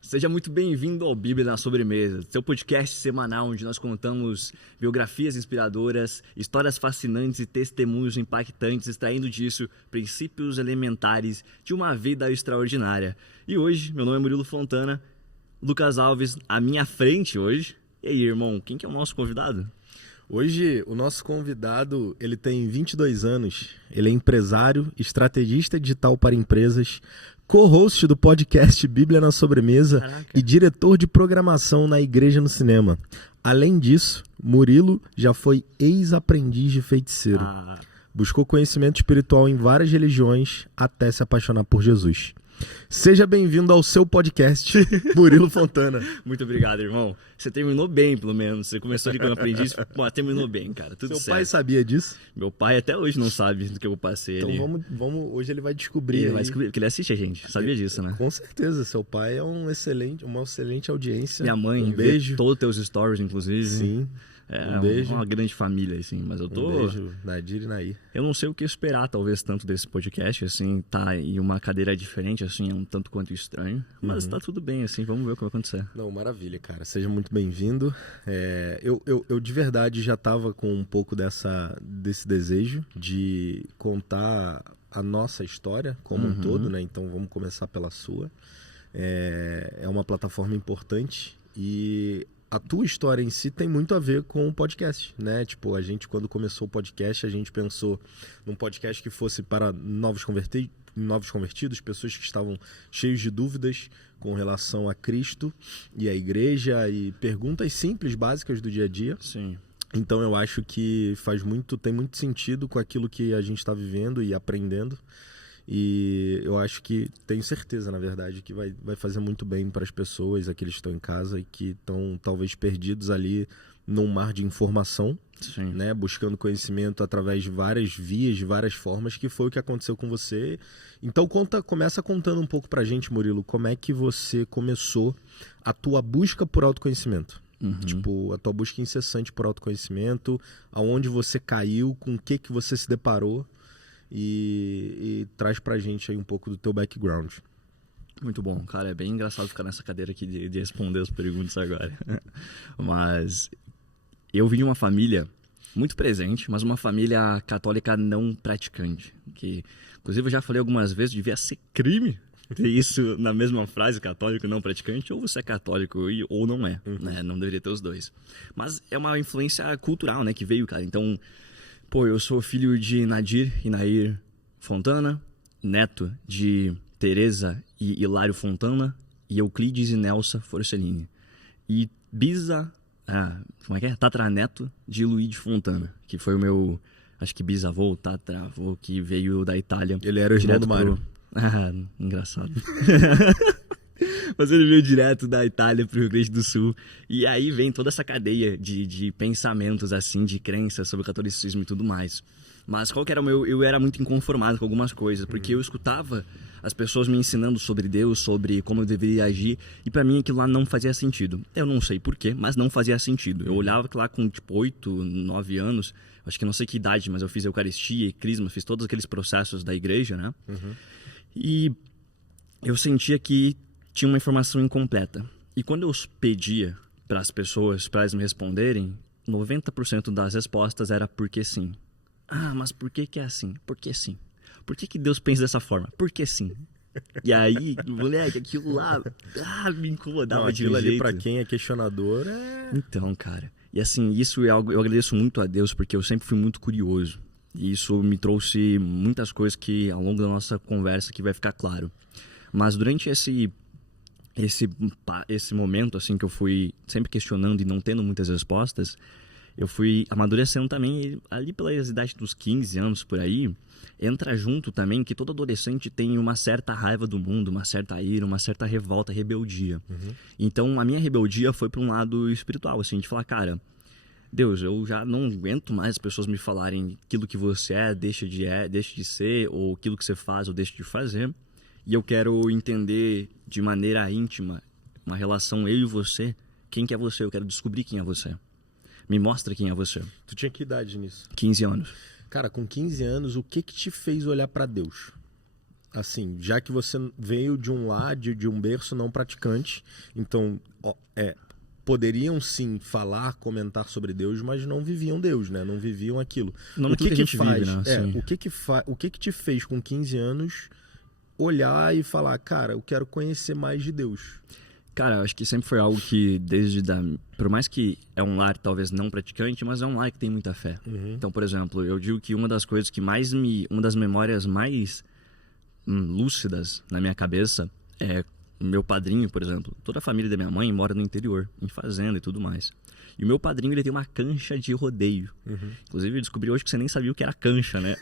Seja muito bem-vindo ao Bíblia na Sobremesa, seu podcast semanal onde nós contamos biografias inspiradoras, histórias fascinantes e testemunhos impactantes, extraindo disso princípios elementares de uma vida extraordinária. E hoje, meu nome é Murilo Fontana, Lucas Alves à minha frente hoje. E aí, irmão, quem que é o nosso convidado? Hoje, o nosso convidado, ele tem 22 anos, ele é empresário, estrategista digital para empresas, co-host do podcast Bíblia na Sobremesa. Caraca. E diretor de programação na Igreja no Cinema. Além disso, Murilo já foi ex-aprendiz de feiticeiro. Buscou conhecimento espiritual em várias religiões até se apaixonar por Jesus. Seja bem-vindo ao seu podcast, Murilo Fontana. Muito obrigado, irmão. Você terminou bem, pelo menos. Você começou aqui como aprendiz, mas terminou bem, cara. Tudo certo. Seu pai sabia disso? Meu pai até hoje não sabe do que eu passei. Então vamos, hoje ele vai descobrir. Ele vai descobrir, porque ele assiste a gente. Sabia disso, né? Com certeza. Seu pai é uma excelente audiência. Minha mãe, um beijo. Todos os teus stories, inclusive. Sim. Um beijo. Uma grande família, assim, mas eu tô... Um beijo, Nadir e Nair. Eu não sei o que esperar, talvez, tanto desse podcast, assim, tá em uma cadeira diferente, assim, é um tanto quanto estranho, mas tá tudo bem, assim, vamos ver o que vai acontecer. Não, maravilha, cara, seja muito bem-vindo. Eu de verdade já tava com um pouco desse desejo de contar a nossa história como um todo, né, então vamos começar pela sua. É uma plataforma importante e... A tua história em si tem muito a ver com o podcast, né? Tipo, a gente, quando começou o podcast, a gente pensou num podcast que fosse para novos convertidos, pessoas que estavam cheios de dúvidas com relação a Cristo e a igreja e perguntas simples, básicas do dia a dia. Sim. Então, eu acho que tem muito sentido com aquilo que a gente está vivendo e aprendendo. E eu acho que, tenho certeza, na verdade, que vai fazer muito bem para as pessoas, aqueles que estão em casa e que estão talvez perdidos ali num mar de informação, né? Buscando conhecimento através de várias vias, de várias formas, que foi o que aconteceu com você. Então começa contando um pouco pra gente, Murilo, como é que você começou a tua busca por autoconhecimento. Tipo, a tua busca incessante por autoconhecimento, aonde você caiu, com o que você se deparou. E traz pra gente aí um pouco do teu background. Muito bom, cara, é bem engraçado ficar nessa cadeira aqui de responder as perguntas agora. Mas eu vim de uma família muito presente, mas uma família católica não praticante, que inclusive eu já falei algumas vezes, devia ser crime ter isso na mesma frase, católico não praticante, ou você é católico ou não é, né? Não deveria ter os dois. Mas é uma influência cultural, né, que veio, cara, então... Pô, eu sou filho de Nadir e Nair Fontana, neto de Teresa e Hilário Fontana, e Euclides e Nelsa Forcellini. E tataraneto de Luigi Fontana, que foi o meu, acho que bisavô, tataravô, que veio da Itália. Ele era o irmão do Mário. Engraçado. Mas ele veio direto da Itália para o Rio Grande do Sul. E aí vem toda essa cadeia de pensamentos, assim, de crenças sobre o catolicismo e tudo mais. Mas qual que era o meu... Eu era muito inconformado com algumas coisas, porque eu escutava as pessoas me ensinando sobre Deus, sobre como eu deveria agir, e para mim aquilo lá não fazia sentido. Eu não sei porquê, mas não fazia sentido. Eu olhava lá com, 8, 9 anos, acho que não sei que idade, mas eu fiz Eucaristia, Crisma, fiz todos aqueles processos da igreja, né? E eu sentia que tinha uma informação incompleta. E quando eu pedia para as pessoas, para elas me responderem, 90% das respostas era porque sim. Mas por que é assim? Porque sim. Por que Deus pensa dessa forma? Porque sim. E aí, moleque, aquilo lá me incomodava de um jeito. Aquilo ali, pra quem é questionador, Então, cara, e assim, isso é algo... Eu agradeço muito a Deus, porque eu sempre fui muito curioso. E isso me trouxe muitas coisas que, ao longo da nossa conversa, que vai ficar claro. Mas durante esse momento, assim, que eu fui sempre questionando e não tendo muitas respostas, eu fui amadurecendo também, ali pelas idades dos 15 anos, por aí, entra junto também que todo adolescente tem uma certa raiva do mundo, uma certa ira, uma certa revolta, rebeldia. Então, a minha rebeldia foi para um lado espiritual, assim, de falar, cara, Deus, eu já não aguento mais as pessoas me falarem aquilo que você deixa de ser, ou aquilo que você faz ou deixa de fazer. E eu quero entender de maneira íntima, uma relação eu e você, quem que é você, eu quero descobrir quem é você. Me mostra quem é você. Tu tinha que idade nisso? 15 anos. Cara, com 15 anos, o que te fez olhar pra Deus? Assim, já que você veio de um lar, de um berço não praticante, então, poderiam sim falar, comentar sobre Deus, mas não viviam Deus, né? Não viviam aquilo. Não o que a gente faz? vive, né? O que te fez com 15 anos olhar e falar, cara, eu quero conhecer mais de Deus? Cara, acho que sempre foi algo que por mais que é um lar talvez não praticante, mas é um lar que tem muita fé. Então, por exemplo, eu digo que uma das coisas que uma das memórias mais lúcidas na minha cabeça é meu padrinho, por exemplo. Toda a família da minha mãe mora no interior, em fazenda e tudo mais. E o meu padrinho, ele tem uma cancha de rodeio. Inclusive, eu descobri hoje que você nem sabia o que era cancha, né?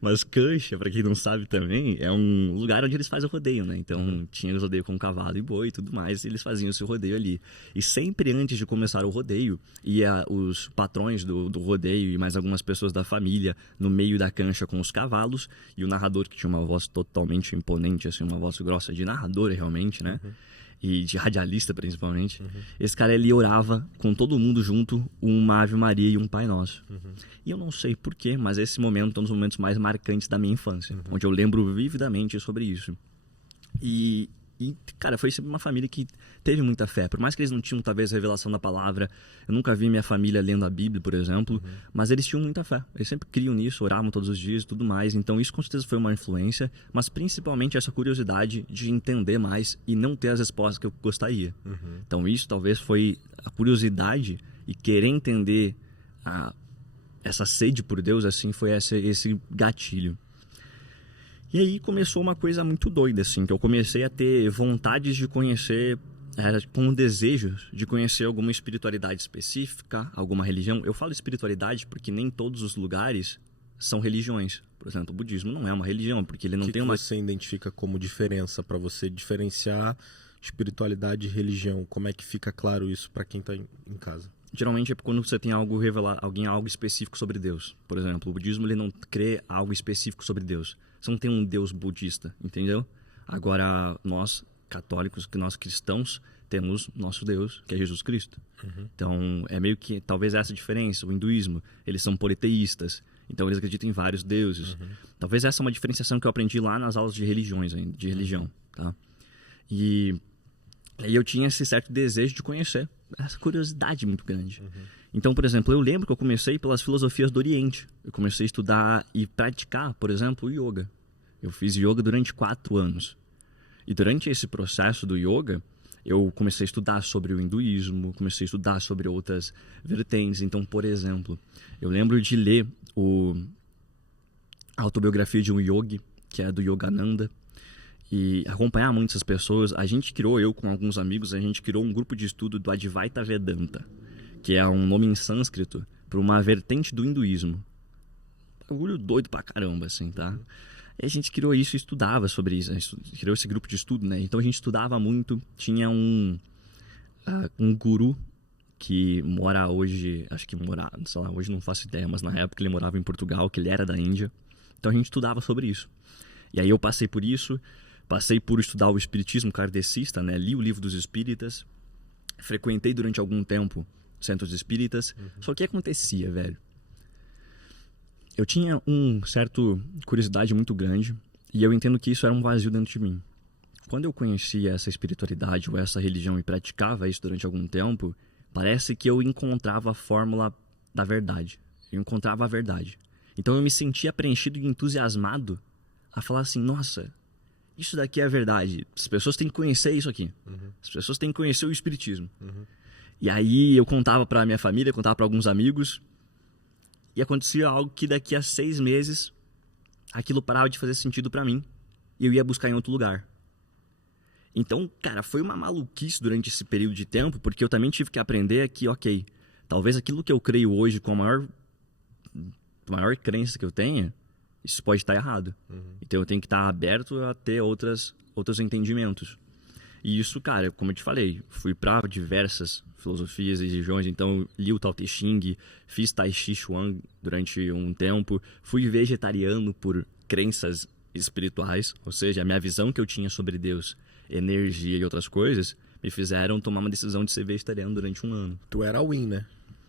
Mas cancha, pra quem não sabe também, é um lugar onde eles fazem o rodeio, né? Então, tinha os rodeios com cavalo e boi e tudo mais, e eles faziam o seu rodeio ali. E sempre antes de começar o rodeio, ia os patrões do rodeio e mais algumas pessoas da família no meio da cancha com os cavalos, e o narrador, que tinha uma voz totalmente imponente, assim, uma voz grossa de narrador realmente, né? E de radialista principalmente. Esse cara, ele orava com todo mundo junto uma Ave Maria e um Pai Nosso. E eu não sei porquê, mas esse momento é um dos momentos mais marcantes da minha infância, onde eu lembro vividamente sobre isso. E, cara, foi sempre uma família que teve muita fé. Por mais que eles não tinham, talvez, revelação da palavra, eu nunca vi minha família lendo a Bíblia, por exemplo, mas eles tinham muita fé. Eles sempre criam nisso, oravam todos os dias e tudo mais. Então isso com certeza foi uma influência, mas principalmente essa curiosidade de entender mais e não ter as respostas que eu gostaria. Então isso talvez foi a curiosidade e querer entender essa sede por Deus, assim, foi esse gatilho. E aí começou uma coisa muito doida, assim, que eu comecei a ter vontades de conhecer, com desejos de conhecer alguma espiritualidade específica, alguma religião. Eu falo espiritualidade porque nem todos os lugares são religiões. Por exemplo, o budismo não é uma religião, porque ele não tem uma... O que você identifica como diferença para você diferenciar espiritualidade e religião? Como é que fica claro isso para quem está em casa? Geralmente é quando você tem algo algo específico sobre Deus. Por exemplo, o budismo, ele não crê algo específico sobre Deus. Você não tem um Deus budista, entendeu? Agora, nós católicos, nós cristãos, temos nosso Deus, que é Jesus Cristo. Então, é meio que talvez essa a diferença. O hinduísmo, eles são politeístas, então eles acreditam em vários deuses. Talvez essa é uma diferenciação que eu aprendi lá nas aulas de religião, tá? E aí eu tinha esse certo desejo de conhecer, essa curiosidade muito grande. Então, por exemplo, eu lembro que eu comecei pelas filosofias do Oriente. Eu comecei a estudar e praticar, por exemplo, o yoga. Eu fiz yoga durante 4 anos. E durante esse processo do yoga, eu comecei a estudar sobre o hinduísmo, comecei a estudar sobre outras vertentes. Então, por exemplo, eu lembro de ler a autobiografia de um yogi, que é do Yogananda, e acompanhar muitas pessoas. Eu com alguns amigos, a gente criou um grupo de estudo do Advaita Vedanta, que é um nome em sânscrito para uma vertente do hinduísmo. Bagulho doido pra caramba, assim, tá? E a gente criou isso e estudava sobre isso. A gente criou esse grupo de estudo, né? Então a gente estudava muito. Tinha um guru que mora hoje, sei lá, hoje não faço ideia, mas na época ele morava em Portugal, que ele era da Índia. Então a gente estudava sobre isso. E aí eu passei por isso, passei por estudar o espiritismo kardecista, né? Li o Livro dos Espíritas, frequentei durante algum tempo centros espíritas. Só que o que acontecia, velho? Eu tinha uma certa curiosidade muito grande e eu entendo que isso era um vazio dentro de mim. Quando eu conhecia essa espiritualidade ou essa religião e praticava isso durante algum tempo, parece que eu encontrava a fórmula da verdade. Eu encontrava a verdade. Então eu me sentia preenchido e entusiasmado a falar assim, nossa, isso daqui é a verdade. As pessoas têm que conhecer isso aqui. As pessoas têm que conhecer o espiritismo. E aí eu contava pra minha família, contava pra alguns amigos, e acontecia algo que daqui a 6 meses aquilo parava de fazer sentido pra mim e eu ia buscar em outro lugar. Então, cara, foi uma maluquice durante esse período de tempo, porque eu também tive que aprender que, ok, talvez aquilo que eu creio hoje com a maior crença que eu tenha, isso pode estar errado. Então eu tenho que estar aberto a ter outros entendimentos. E isso, cara, como eu te falei, fui pra diversas filosofias e religiões, então li o Tao Te Ching, fiz Tai Chi Chuan durante um tempo, fui vegetariano por crenças espirituais, ou seja, a minha visão que eu tinha sobre Deus, energia e outras coisas, me fizeram tomar uma decisão de ser vegetariano durante um ano. Tu era win, né?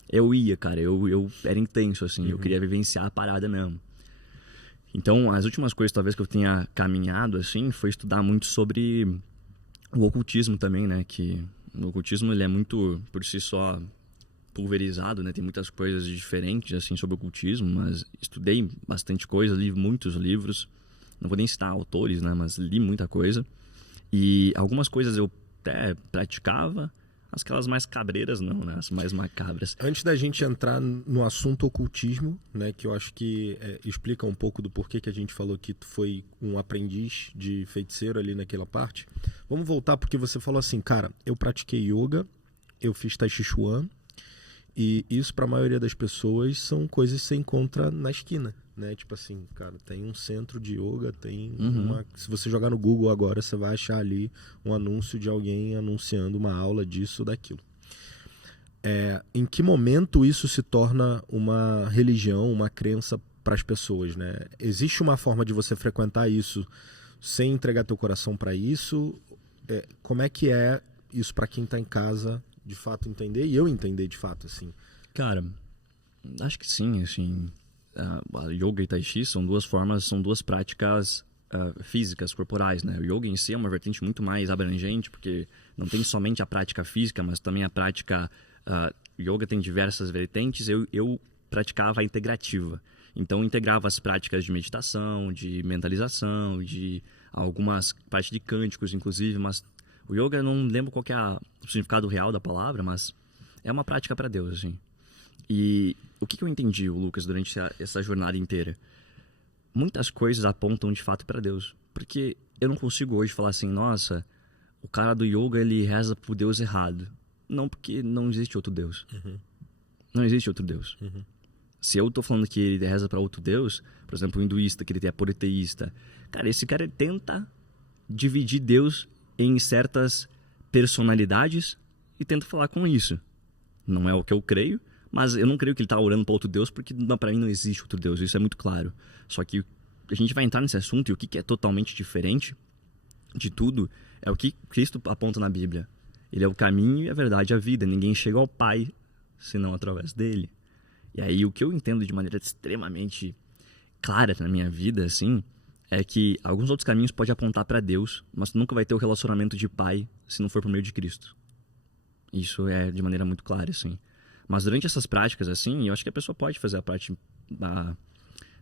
Eu ia, cara, eu era intenso, assim, eu queria vivenciar a parada mesmo. Então, as últimas coisas, talvez, que eu tenha caminhado, assim, foi estudar muito sobre o ocultismo também, né? Que o ocultismo, ele é muito, por si só, pulverizado, né? Tem muitas coisas diferentes, assim, sobre o ocultismo, mas estudei bastante coisa, li muitos livros. Não vou nem citar autores, né? Mas li muita coisa. E algumas coisas eu até praticava, aquelas mais cabreiras não, né? As mais macabras. Antes da gente entrar no assunto ocultismo, né, que eu acho que explica um pouco do porquê que a gente falou que tu foi um aprendiz de feiticeiro ali naquela parte, vamos voltar porque você falou assim, cara, eu pratiquei yoga, eu fiz Tai Chi Chuan, e isso para a maioria das pessoas são coisas que você encontra na esquina, né? Tipo assim, cara, tem um centro de yoga, tem uma... Se você jogar no Google agora, você vai achar ali um anúncio de alguém anunciando uma aula disso ou daquilo. Em que momento isso se torna uma religião, uma crença para as pessoas, né? Existe uma forma de você frequentar isso sem entregar teu coração para isso? Como é que é isso para quem está em casa de fato entender e eu entender de fato, assim? Cara, acho que sim, assim, a yoga e tai chi são duas práticas físicas, corporais, né? O yoga em si é uma vertente muito mais abrangente, porque não tem somente a prática física, mas também a prática... yoga tem diversas vertentes, eu praticava a integrativa. Então, integrava as práticas de meditação, de mentalização, de algumas partes de cânticos, inclusive, mas o yoga, eu não lembro qual que é o significado real da palavra, mas é uma prática para Deus, assim. E o que eu entendi, Lucas, durante essa jornada inteira? Muitas coisas apontam de fato para Deus. Porque eu não consigo hoje falar assim, nossa, o cara do yoga, ele reza pro Deus errado. Não, porque não existe outro Deus. Não existe outro Deus. Se eu tô falando que ele reza para outro Deus, por exemplo, o hinduísta, que ele é politeísta, cara, esse cara tenta dividir Deus em certas personalidades e tenta falar com isso. Não é o que eu creio, mas eu não creio que ele está orando para outro Deus, porque para mim não existe outro Deus, isso é muito claro. Só que a gente vai entrar nesse assunto, e o que é totalmente diferente de tudo é o que Cristo aponta na Bíblia. Ele é o caminho e a verdade e a vida. Ninguém chega ao Pai senão através dele. E aí o que eu entendo de maneira extremamente clara na minha vida, assim, é que alguns outros caminhos podem apontar para Deus, mas tu nunca vai ter o relacionamento de pai se não for por meio de Cristo. Isso é de maneira muito clara, assim. Mas durante essas práticas, assim, eu acho que a pessoa pode fazer a parte,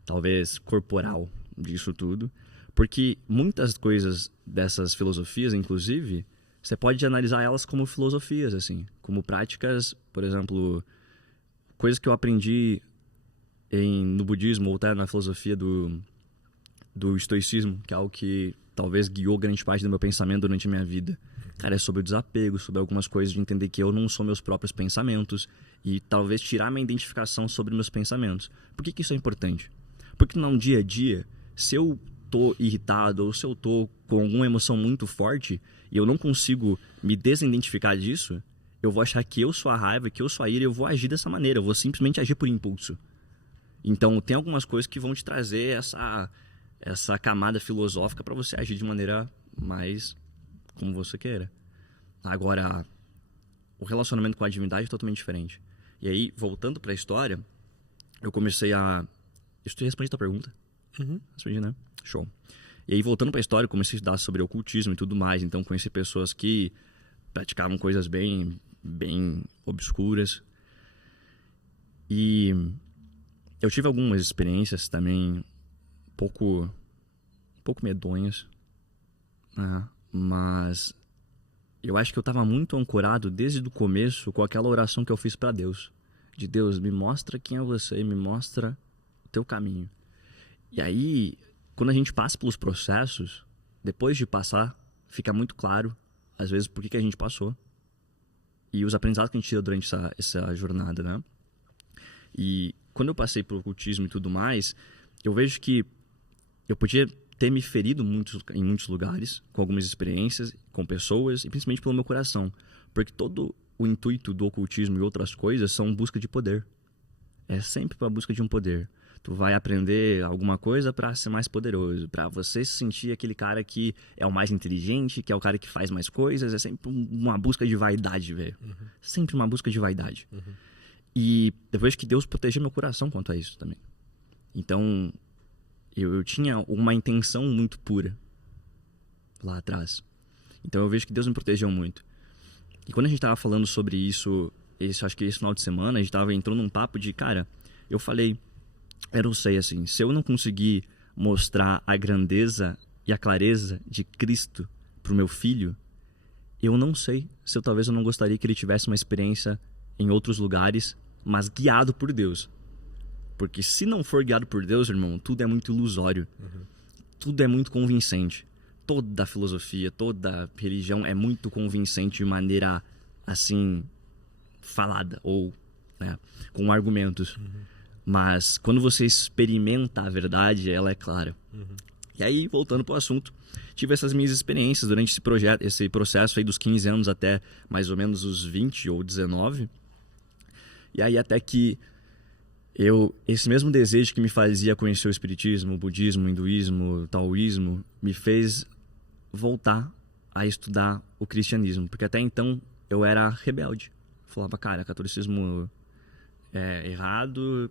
talvez, corporal disso tudo, porque muitas coisas dessas filosofias, inclusive, você pode analisar elas como filosofias, assim, como práticas, por exemplo, coisas que eu aprendi no budismo ou até na filosofia do estoicismo, que é algo que talvez guiou grande parte do meu pensamento durante a minha vida. Cara, é sobre o desapego, sobre algumas coisas de entender que eu não sou meus próprios pensamentos e talvez tirar minha identificação sobre meus pensamentos. Por que isso é importante? Porque no dia a dia, se eu tô irritado ou se eu tô com alguma emoção muito forte e eu não consigo me desidentificar disso, eu vou achar que eu sou a raiva, que eu sou a ira e eu vou agir dessa maneira, eu vou simplesmente agir por impulso. Então, tem algumas coisas que vão te trazer essa camada filosófica para você agir de maneira mais como você queira. Agora, o relacionamento com a divindade é totalmente diferente. E aí, voltando para a história, eu comecei a... Eu respondi a tua pergunta? Respondi, né? Show. E aí, voltando para a história, eu comecei a estudar sobre ocultismo e tudo mais. Então, conheci pessoas que praticavam coisas bem obscuras. E eu tive algumas experiências também um pouco medonhas, né? Mas eu acho que eu estava muito ancorado desde o começo com aquela oração que eu fiz para Deus. De Deus, me mostra quem é você e me mostra o teu caminho. E aí, quando a gente passa pelos processos, depois de passar, fica muito claro, às vezes, por que a gente passou. E os aprendizados que a gente tira durante essa jornada, né? E quando eu passei pelo ocultismo e tudo mais, eu vejo que eu podia ter me ferido em muitos lugares, com algumas experiências, com pessoas, e principalmente pelo meu coração. Porque todo o intuito do ocultismo e outras coisas são busca de poder. É sempre para busca de um poder. Tu vai aprender alguma coisa para ser mais poderoso, para você se sentir aquele cara que é o mais inteligente, que é o cara que faz mais coisas. É sempre uma busca de vaidade, velho. Sempre uma busca de vaidade. E depois que Deus protegeu meu coração quanto a isso também. Então, eu tinha uma intenção muito pura lá atrás. Então eu vejo que Deus me protegeu muito. E quando a gente tava falando sobre isso, acho que esse final de semana, a gente entrou num papo de, cara, eu falei, eu não sei, assim, se eu não conseguir mostrar a grandeza e a clareza de Cristo pro meu filho, eu não sei se talvez eu não gostaria que ele tivesse uma experiência em outros lugares, mas guiado por Deus. Porque se não for guiado por Deus, irmão, tudo é muito ilusório. Tudo é muito convincente. Toda a filosofia, toda a religião é muito convincente de maneira, assim, falada ou, né, com argumentos. Mas quando você experimenta a verdade, ela é clara. E aí, voltando pro assunto, tive essas minhas experiências durante esse processo aí dos 15 anos até mais ou menos os 20 ou 19. E aí até que esse mesmo desejo que me fazia conhecer o espiritismo, o budismo, o hinduísmo, o taoísmo, me fez voltar a estudar o cristianismo. Porque até então eu era rebelde. Falava, cara, catolicismo é errado,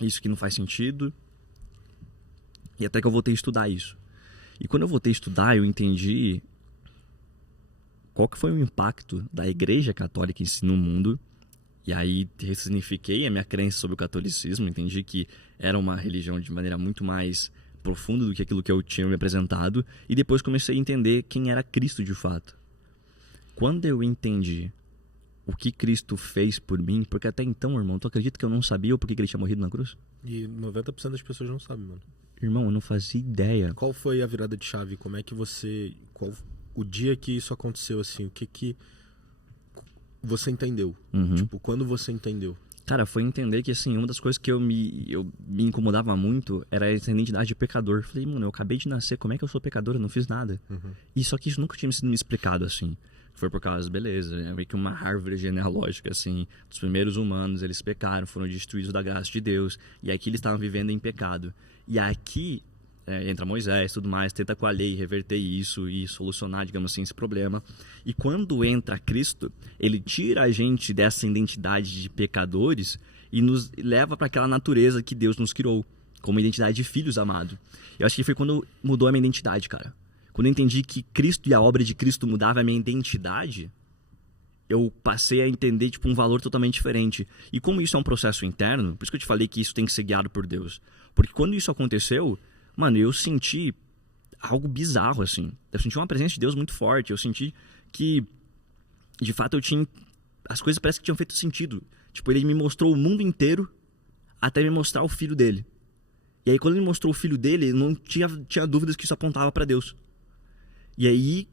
isso que não faz sentido. E até que eu voltei a estudar isso. E quando eu voltei a estudar, eu entendi qual que foi o impacto da Igreja Católica em si no mundo. E aí ressignifiquei a minha crença sobre o catolicismo, entendi que era uma religião de maneira muito mais profunda do que aquilo que eu tinha me apresentado, e depois comecei a entender quem era Cristo de fato. Quando eu entendi o que Cristo fez por mim, porque até então, irmão, tu acredita que eu não sabia o porquê que ele tinha morrido na cruz? E 90% das pessoas não sabem, mano. Irmão, eu não fazia ideia. Qual foi a virada de chave? Como é que o dia que isso aconteceu, assim, o que você entendeu? Tipo, quando você entendeu? Cara, foi entender que, assim, uma das coisas que eu me incomodava muito era essa identidade de pecador. Falei, mano, eu acabei de nascer, como é que eu sou pecador? Eu não fiz nada. E só que isso nunca tinha sido me explicado, assim. Foi por causa, beleza, é meio que uma árvore genealógica, assim. Dos primeiros humanos, eles pecaram, foram destruídos da graça de Deus. E aqui eles estavam vivendo em pecado. E aqui entra Moisés e tudo mais, tenta com a lei reverter isso e solucionar, digamos assim, esse problema. E quando entra Cristo, ele tira a gente dessa identidade de pecadores e nos leva para aquela natureza que Deus nos criou, como identidade de filhos amados. Eu acho que foi quando mudou a minha identidade, cara. Quando eu entendi que Cristo e a obra de Cristo mudava a minha identidade, eu passei a entender, tipo, um valor totalmente diferente. E como isso é um processo interno, por isso que eu te falei que isso tem que ser guiado por Deus. Porque quando isso aconteceu, mano, eu senti algo bizarro, assim. Eu senti uma presença de Deus muito forte. Eu senti que, de fato, as coisas parece que tinham feito sentido. Tipo, ele me mostrou o mundo inteiro até me mostrar o filho dele. E aí, quando ele me mostrou o filho dele, não tinha dúvidas que isso apontava pra Deus. E aí,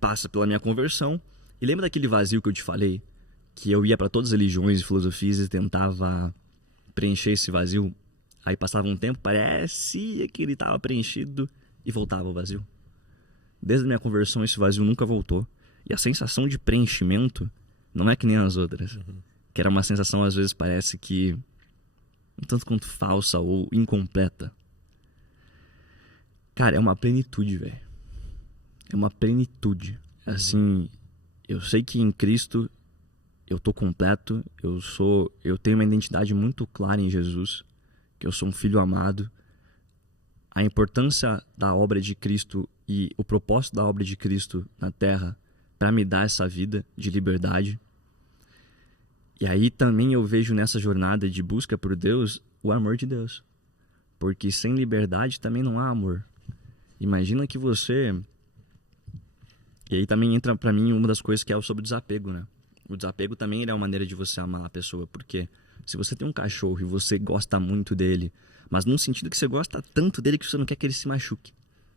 passa pela minha conversão. E lembra daquele vazio que eu te falei? Que eu ia pra todas as religiões e filosofias e tentava preencher esse vazio. Aí passava um tempo, parecia que ele estava preenchido e voltava o vazio. Desde a minha conversão, esse vazio nunca voltou. E a sensação de preenchimento não é que nem as outras. Que era uma sensação, às vezes, parece que um tanto quanto falsa ou incompleta. Cara, é uma plenitude, velho. É uma plenitude. Assim, eu sei que em Cristo eu tô completo. Eu tenho uma identidade muito clara em Jesus. Que eu sou um filho amado. A importância da obra de Cristo e o propósito da obra de Cristo na Terra para me dar essa vida de liberdade. E aí também eu vejo nessa jornada de busca por Deus o amor de Deus. Porque sem liberdade também não há amor. Imagina que você... E aí também entra pra mim uma das coisas que é sobre o desapego, né? O desapego também é uma maneira de você amar a pessoa. Porque se você tem um cachorro e você gosta muito dele, mas num sentido que você gosta tanto dele que você não quer que ele se machuque,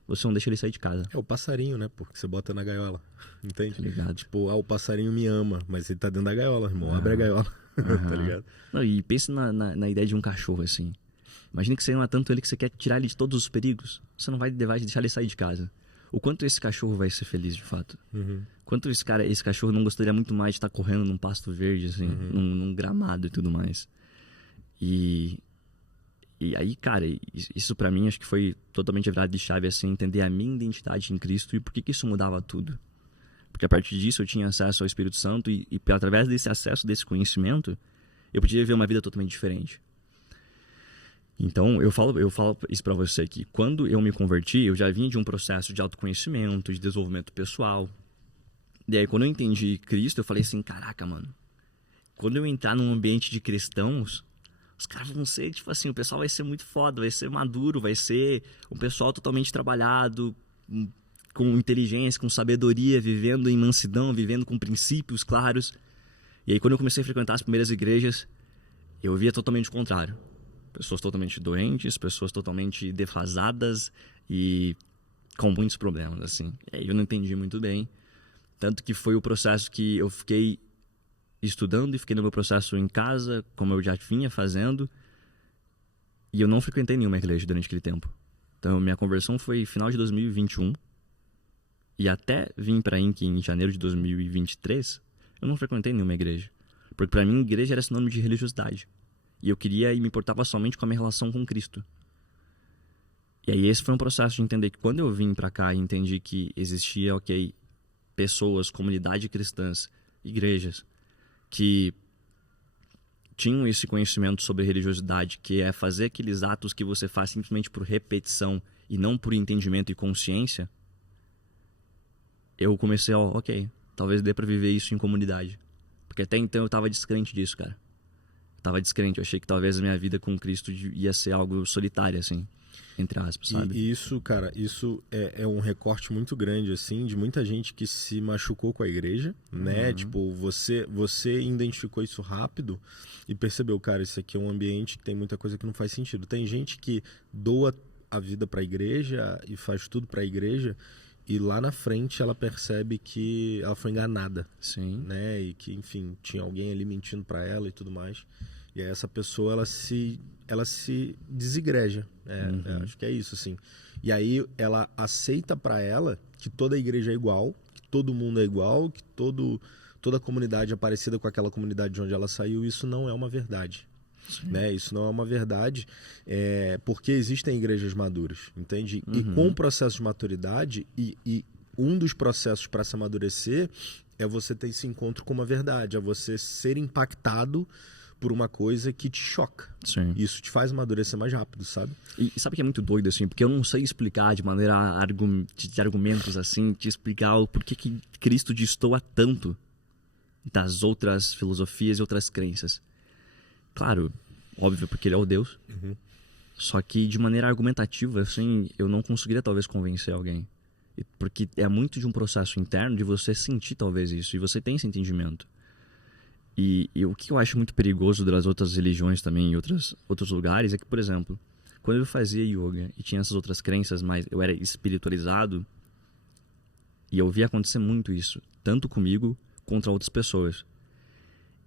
você não deixa ele sair de casa. É o passarinho, né? Porque você bota na gaiola. Entende? Tá ligado? Tipo, o passarinho me ama, mas ele tá dentro da gaiola, irmão. Abre a gaiola. Tá ligado? Não, e pense na ideia de um cachorro, assim. Imagina que você ama tanto ele que você quer tirar ele de todos os perigos. Você não vai deixar ele sair de casa. O quanto esse cachorro vai ser feliz, de fato. Quanto esse cachorro não gostaria muito mais de estar correndo num pasto verde, assim, num gramado e tudo mais. E aí, cara, isso pra mim acho que foi totalmente a virada de chave, assim, entender a minha identidade em Cristo e por que isso mudava tudo. Porque a partir disso eu tinha acesso ao Espírito Santo e através desse acesso, desse conhecimento, eu podia viver uma vida totalmente diferente. Então, eu falo isso pra você aqui. Quando eu me converti, eu já vinha de um processo de autoconhecimento, de desenvolvimento pessoal. E aí, quando eu entendi Cristo, eu falei assim, caraca, mano, quando eu entrar num ambiente de cristãos, os caras vão ser, tipo assim, o pessoal vai ser muito foda, vai ser maduro, vai ser um pessoal totalmente trabalhado, com inteligência, com sabedoria, vivendo em mansidão, vivendo com princípios claros. E aí, quando eu comecei a frequentar as primeiras igrejas, eu via totalmente o contrário. Pessoas totalmente doentes, pessoas totalmente defasadas e com muitos problemas, assim. E aí eu não entendi muito bem. Tanto que foi o processo que eu fiquei estudando e fiquei no meu processo em casa, como eu já vinha fazendo. E eu não frequentei nenhuma igreja durante aquele tempo. Então, minha conversão foi final de 2021. E até vim para Inc em janeiro de 2023, eu não frequentei nenhuma igreja. Porque para mim, igreja era sinônimo de religiosidade. E eu queria e me importava somente com a minha relação com Cristo. E aí esse foi um processo de entender que quando eu vim pra cá e entendi que existia, pessoas, comunidades cristãs, igrejas, que tinham esse conhecimento sobre religiosidade, que é fazer aqueles atos que você faz simplesmente por repetição e não por entendimento e consciência, eu comecei talvez dê pra viver isso em comunidade. Porque até então eu tava descrente disso, cara. Tava descrente, eu achei que talvez a minha vida com Cristo ia ser algo solitário, assim, entre aspas, sabe? E isso, cara, isso é um recorte muito grande, assim, de muita gente que se machucou com a igreja, né? Tipo, você identificou isso rápido e percebeu, cara, isso aqui é um ambiente que tem muita coisa que não faz sentido. Tem gente que doa a vida pra igreja e faz tudo pra igreja e lá na frente ela percebe que ela foi enganada. Sim. Né? E que, enfim, tinha alguém ali mentindo pra ela e tudo mais. E aí essa pessoa, ela se desigreja. Acho que é isso, assim. E aí ela aceita pra ela que toda a igreja é igual, que todo mundo é igual, que toda a comunidade é parecida com aquela comunidade de onde ela saiu. Isso não é uma verdade. Né? Isso não é uma verdade, porque existem igrejas maduras, entende? E com o processo de maturidade, e um dos processos para se amadurecer é você ter esse encontro com uma verdade, é você ser impactado por uma coisa que te choca. Sim. Isso te faz amadurecer mais rápido, sabe? E sabe que é muito doido, assim, porque eu não sei explicar de maneira de argumentos, assim, te explicar o porquê que Cristo destoa tanto das outras filosofias e outras crenças. Claro, óbvio, porque ele é o Deus. Só que de maneira argumentativa, assim, eu não conseguiria talvez convencer alguém. Porque é muito de um processo interno de você sentir talvez isso. E você tem esse entendimento. E o que eu acho muito perigoso das outras religiões também, em outros lugares, é que, por exemplo, quando eu fazia yoga e tinha essas outras crenças, mas eu era espiritualizado, e eu via acontecer muito isso, tanto comigo contra outras pessoas.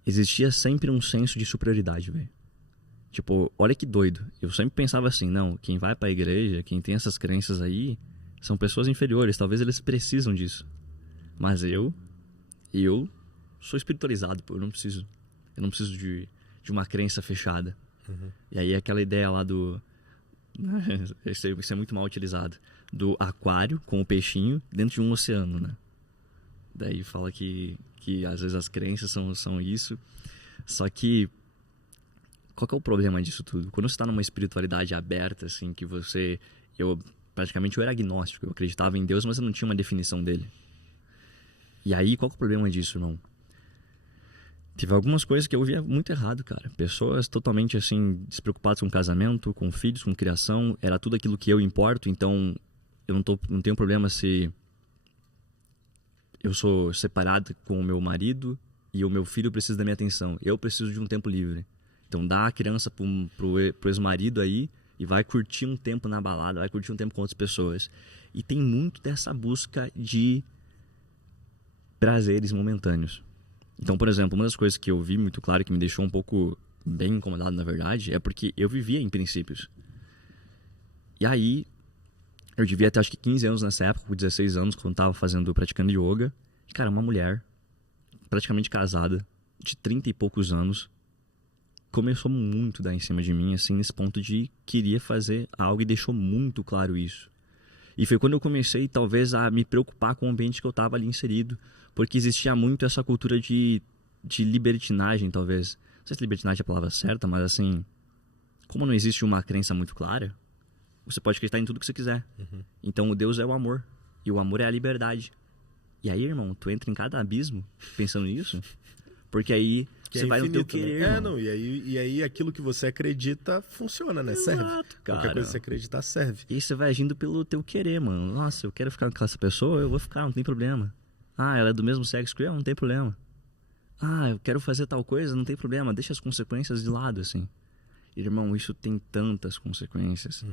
Existia sempre um senso de superioridade, velho. Tipo, olha que doido. Eu sempre pensava assim, não, quem vai pra igreja, quem tem essas crenças aí, são pessoas inferiores, talvez eles precisam disso. Mas eu sou espiritualizado, pô, eu não preciso de uma crença fechada. E aí aquela ideia lá do... Isso é muito mal utilizado. Do aquário com o peixinho dentro de um oceano, né? Daí fala que às vezes as crenças são isso. Só que qual que é o problema disso tudo? Quando você está numa espiritualidade aberta, assim, que eu era agnóstico, eu acreditava em Deus, mas eu não tinha uma definição dele. E aí, qual que é o problema disso, irmão? Teve algumas coisas que eu via muito errado, cara. Pessoas totalmente, assim, despreocupadas com casamento, com filhos, com criação. Era tudo aquilo que eu importo, então eu não tenho problema se eu sou separado com o meu marido e o meu filho precisa da minha atenção. Eu preciso de um tempo livre. Então dá a criança pro ex-marido aí e vai curtir um tempo na balada, vai curtir um tempo com outras pessoas. E tem muito dessa busca de prazeres momentâneos. Então, por exemplo, uma das coisas que eu vi muito claro que me deixou um pouco bem incomodado, na verdade, é porque eu vivia em princípios. E aí, eu devia ter acho que 15 anos nessa época, com 16 anos, quando eu tava praticando yoga. E, cara, uma mulher, praticamente casada, de 30 e poucos anos, começou muito a dar em cima de mim, assim, nesse ponto de queria fazer algo e deixou muito claro isso. E foi quando eu comecei, talvez, a me preocupar com o ambiente que eu tava ali inserido, porque existia muito essa cultura de libertinagem, talvez. Não sei se libertinagem é a palavra certa, mas assim, como não existe uma crença muito clara, você pode acreditar em tudo que você quiser. Então o Deus é o amor, e o amor é a liberdade. E aí, irmão, tu entra em cada abismo pensando nisso, porque aí Que você é vai no teu infinito, querer, né? irmão. Não, e aí aquilo que você acredita funciona, né? Serve. Exato, Qualquer cara. coisa que você acreditar serve. E aí você vai agindo pelo teu querer, mano. Nossa, eu quero ficar com essa pessoa, eu vou ficar, não tem problema. Ah, ela é do mesmo sexo que eu, não tem problema. Ah, eu quero fazer tal coisa, não tem problema. Deixa as consequências de lado, assim. Irmão, isso tem tantas consequências.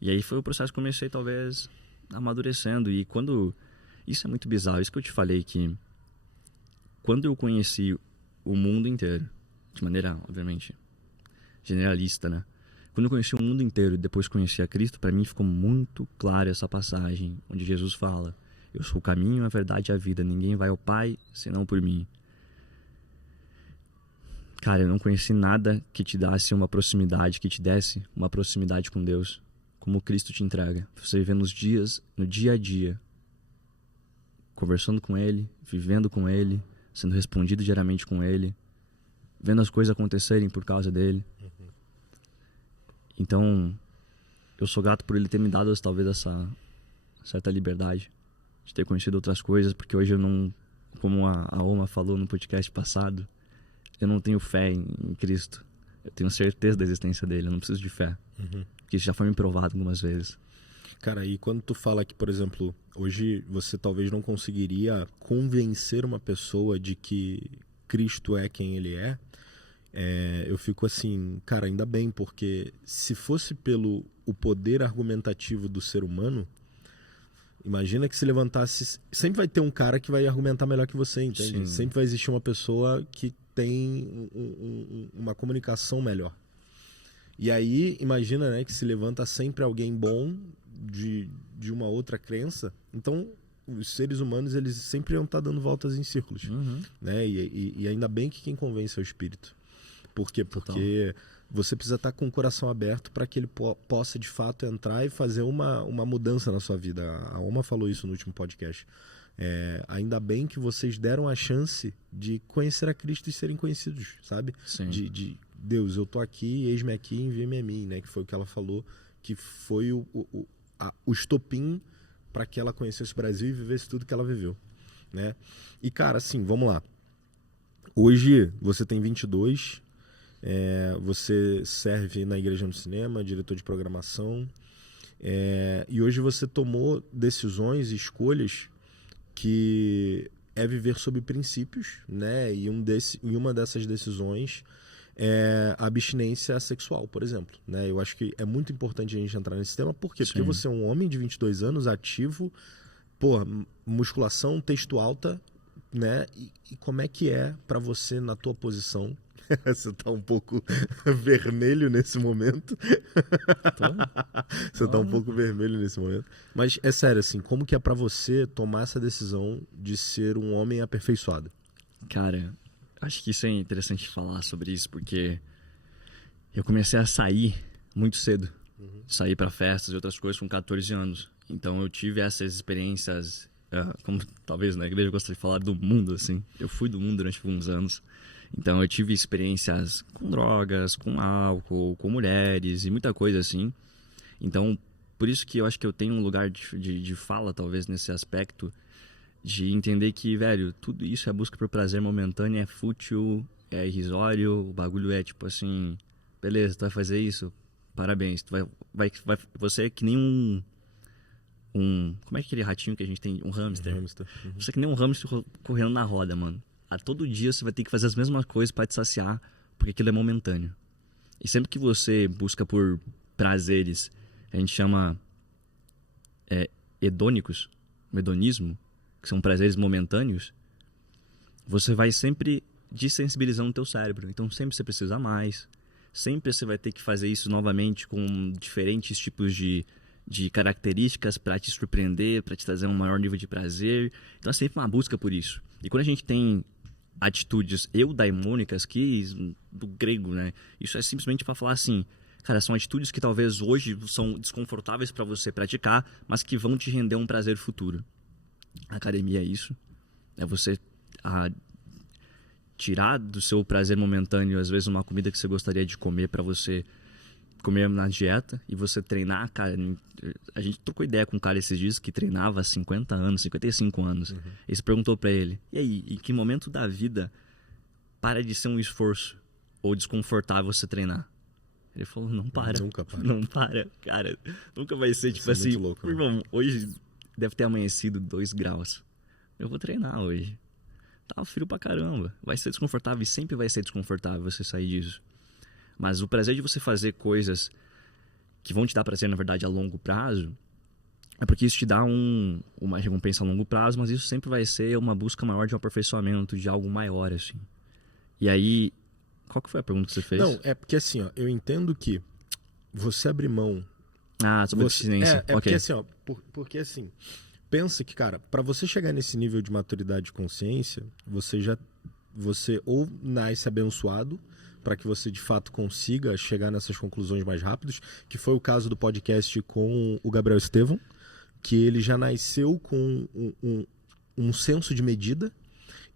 E aí foi o processo que comecei, talvez, amadurecendo. E quando... Isso é muito bizarro, isso que eu te falei, que quando eu conheci o mundo inteiro, de maneira, obviamente, generalista, né? Quando eu conheci o mundo inteiro e depois conheci a Cristo, para mim ficou muito clara essa passagem, onde Jesus fala: eu sou o caminho, a verdade e a vida, ninguém vai ao Pai senão por mim. Cara, eu não conheci nada que te desse uma proximidade, que te desse uma proximidade com Deus, como Cristo te entrega. Você vivendo nos dias, no dia a dia, conversando com Ele, vivendo com Ele, sendo respondido diariamente com Ele, vendo as coisas acontecerem por causa dele. Então, eu sou grato por Ele ter me dado talvez essa certa liberdade de ter conhecido outras coisas, porque hoje eu não, como a Oma falou no podcast passado, eu não tenho fé em Cristo. Eu tenho certeza da existência dele, eu não preciso de fé. Porque isso já foi me provado algumas vezes. Cara, e quando tu fala que, por exemplo, hoje você talvez não conseguiria convencer uma pessoa de que Cristo é quem ele é, eu fico assim, cara, ainda bem, porque se fosse pelo o poder argumentativo do ser humano, imagina que se levantasse... Sempre vai ter um cara que vai argumentar melhor que você, entende? Sim. Sempre vai existir uma pessoa que tem uma comunicação melhor. E aí, imagina, né, que se levanta sempre alguém bom de uma outra crença. Então, os seres humanos, eles sempre iam estar dando voltas em círculos. Né? E ainda bem que quem convence é o espírito. Por quê? Porque você precisa estar com o coração aberto para que ele possa, de fato, entrar e fazer uma mudança na sua vida. A Oma falou isso no último podcast. Ainda bem que vocês deram a chance de conhecer a Cristo e serem conhecidos, sabe? Sim. De Deus, eu tô aqui, eis-me aqui, envia-me a mim, né? Que foi o que ela falou, que foi o estopim para que ela conhecesse o Brasil e vivesse tudo que ela viveu, né? E, cara, assim, vamos lá. Hoje você tem 22, você serve na Igreja no Cinema, diretor de programação, e hoje você tomou decisões e escolhas que é viver sob princípios, né? E uma dessas decisões é a abstinência sexual, por exemplo, né? Eu acho que é muito importante a gente entrar nesse tema. Por quê? Porque você é um homem de 22 anos, ativo, musculação, texto alta, né? E como é que é pra você na tua posição? Você tá um pouco vermelho nesse momento. Você tá um pouco vermelho nesse momento. Mas é sério, assim, como que é pra você tomar essa decisão de ser um homem aperfeiçoado? Cara, acho que isso é interessante falar sobre isso, porque eu comecei a sair muito cedo. Sair pra festas e outras coisas com 14 anos. Então eu tive essas experiências, como talvez na igreja eu gostaria de falar, do mundo, assim. Eu fui do mundo durante alguns anos. Então eu tive experiências com drogas, com álcool, com mulheres e muita coisa assim. Então, por isso que eu acho que eu tenho um lugar de fala, talvez, nesse aspecto, de entender que, velho, tudo isso é busca por prazer momentâneo, é fútil, é irrisório, o bagulho é tipo assim, beleza, tu vai fazer isso, parabéns, tu você é que nem como é que é aquele ratinho que a gente tem? Um hamster. Você é que nem um hamster correndo na roda, mano. A todo dia você vai ter que fazer as mesmas coisas para te saciar, porque aquilo é momentâneo. E sempre que você busca por prazeres, a gente chama hedonismo, que são prazeres momentâneos, você vai sempre desensibilizando o teu cérebro. Então sempre você precisa mais. Sempre você vai ter que fazer isso novamente com diferentes tipos de características para te surpreender, para te trazer um maior nível de prazer. Então é sempre uma busca por isso. E quando a gente tem atitudes eudaimônicas, que do grego, né? Isso é simplesmente para falar assim, cara, são atitudes que talvez hoje são desconfortáveis para você praticar, mas que vão te render um prazer futuro. A academia é isso. É você tirar do seu prazer momentâneo, às vezes, uma comida que você gostaria de comer para você comer na dieta e você treinar, cara. A gente trocou ideia com um cara esses dias que treinava há 50 anos, 55 anos. Uhum. E você perguntou para ele, e aí, em que momento da vida para de ser um esforço ou desconfortável você treinar? Ele falou, não para. Nunca para. Não para, cara. Nunca vai ser tipo assim, muito louco, irmão, hoje deve ter amanhecido 2 graus. Eu vou treinar hoje. Tá frio pra caramba. Vai ser desconfortável e sempre vai ser desconfortável você sair disso. Mas o prazer de você fazer coisas que vão te dar prazer, na verdade, a longo prazo, é porque isso te dá uma recompensa a longo prazo, mas isso sempre vai ser uma busca maior de um aperfeiçoamento, de algo maior, assim. E aí, qual que foi a pergunta que você fez? Não, é porque assim, ó, eu entendo que você abrir mão... sobre abstinência. Okay. Porque assim, ó, porque assim... Pensa que, cara, para você chegar nesse nível de maturidade e consciência, você ou nasce abençoado para que você de fato consiga chegar nessas conclusões mais rápidos, que foi o caso do podcast com o Gabriel Estevão, que ele já nasceu com um senso de medida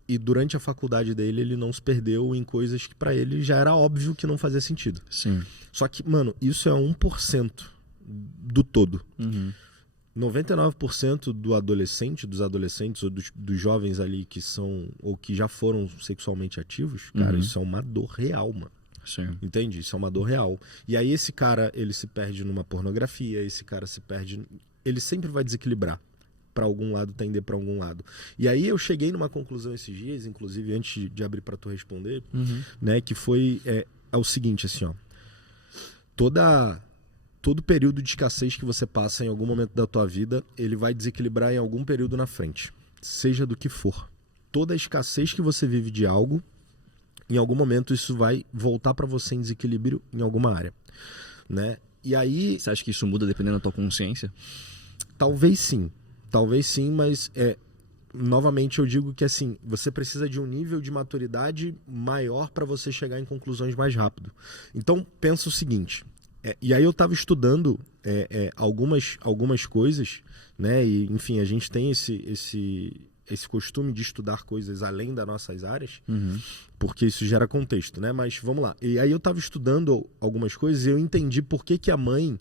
e durante a faculdade dele ele não se perdeu em coisas que para ele já era óbvio que não fazia sentido. Sim. Só que, mano, isso é 1% do todo. Uhum. 99% dos adolescentes ou dos jovens ali que são ou que já foram sexualmente ativos, cara, isso é uma dor real, mano. Sim. Entende? Isso é uma dor real. E aí esse cara, ele se perde numa pornografia, esse cara se perde... Ele sempre vai desequilibrar para algum lado, tender para algum lado. E aí eu cheguei numa conclusão esses dias, inclusive antes de abrir para tu responder, né, que foi o seguinte, assim, ó. Todo período de escassez que você passa em algum momento da tua vida, ele vai desequilibrar em algum período na frente, seja do que for. Toda a escassez que você vive de algo, em algum momento isso vai voltar para você em desequilíbrio em alguma área, né? E aí... Você acha que isso muda dependendo da tua consciência? Talvez sim, mas novamente eu digo que assim, você precisa de um nível de maturidade maior para você chegar em conclusões mais rápido. Então pensa o seguinte... e aí eu estava estudando algumas coisas, né? E, enfim, a gente tem esse costume de estudar coisas além das nossas áreas, porque isso gera contexto, né? Mas vamos lá. E aí eu estava estudando algumas coisas e eu entendi por que a mãe,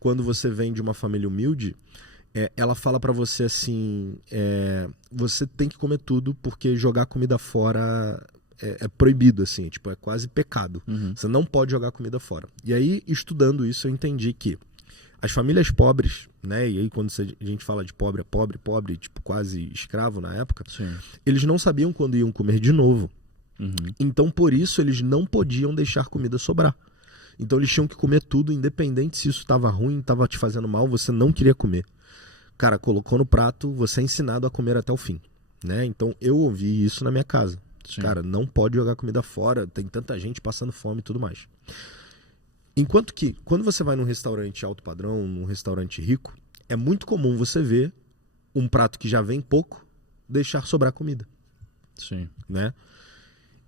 quando você vem de uma família humilde, ela fala para você assim, você tem que comer tudo porque jogar comida fora... É proibido, assim, tipo, é quase pecado. Você não pode jogar comida fora. E aí, estudando isso, eu entendi que as famílias pobres, né, e aí quando a gente fala de pobre, é pobre, tipo, quase escravo na época, Sim. Eles não sabiam quando iam comer de novo. Então, por isso, eles não podiam deixar comida sobrar. Então, eles tinham que comer tudo, independente se isso estava ruim, estava te fazendo mal, você não queria comer. Cara, colocou no prato, você é ensinado a comer até o fim, né? Então, eu ouvi isso na minha casa. Sim. Cara, não pode jogar comida fora, tem tanta gente passando fome e tudo mais. Enquanto que, quando você vai num restaurante alto padrão, num restaurante rico, é muito comum você ver um prato que já vem pouco, deixar sobrar comida. Sim. Né?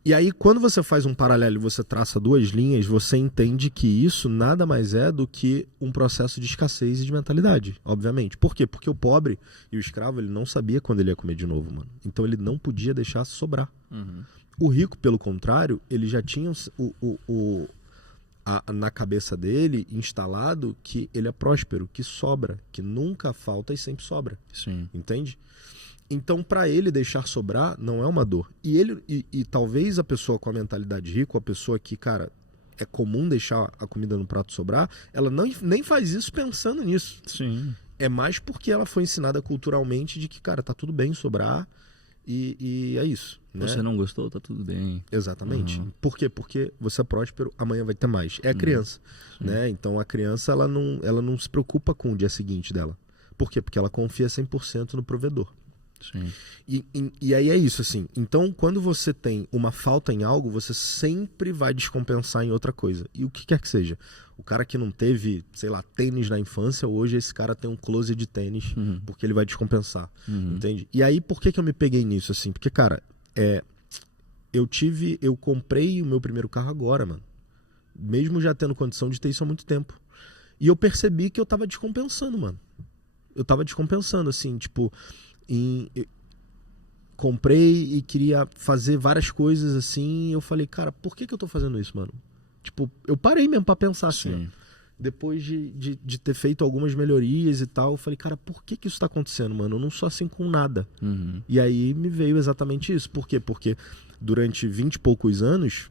E aí, quando você faz um paralelo e você traça 2 linhas, você entende que isso nada mais é do que um processo de escassez e de mentalidade, obviamente. Por quê? Porque o pobre e o escravo, ele não sabia quando ele ia comer de novo, mano. Então, ele não podia deixar sobrar. O rico, pelo contrário, ele já tinha na cabeça dele instalado que ele é próspero, que sobra, que nunca falta e sempre sobra. Sim. Entende? Então, para ele deixar sobrar, não é uma dor. E talvez a pessoa com a mentalidade rica, a pessoa que, cara, é comum deixar a comida no prato sobrar, ela nem faz isso pensando nisso. Sim. É mais porque ela foi ensinada culturalmente de que, cara, tá tudo bem sobrar e é isso. Né? Você não gostou, tá tudo bem. Exatamente. Por quê? Porque você é próspero, amanhã vai ter mais. É a criança. Né? Então, a criança, ela não se preocupa com o dia seguinte dela. Por quê? Porque ela confia 100% no provedor. Sim. E aí é isso, assim. Então, quando você tem uma falta em algo, você sempre vai descompensar em outra coisa. E o que quer que seja. O cara que não teve, sei lá, tênis na infância, hoje esse cara tem um closet de tênis, porque ele vai descompensar. Entende? E aí, por que eu me peguei nisso, assim? Porque, cara, eu comprei o meu primeiro carro agora, mano. Mesmo já tendo condição de ter isso há muito tempo. E eu percebi que eu tava descompensando, mano. Eu tava descompensando, assim, tipo... comprei e queria fazer várias coisas assim, e eu falei, cara, por que eu tô fazendo isso, mano? Tipo, eu parei mesmo pra pensar assim, ó. Depois de ter feito algumas melhorias e tal, eu falei, cara, por que isso tá acontecendo, mano? Eu não sou assim com nada. E aí me veio exatamente isso. Por quê? Porque durante 20 e poucos anos,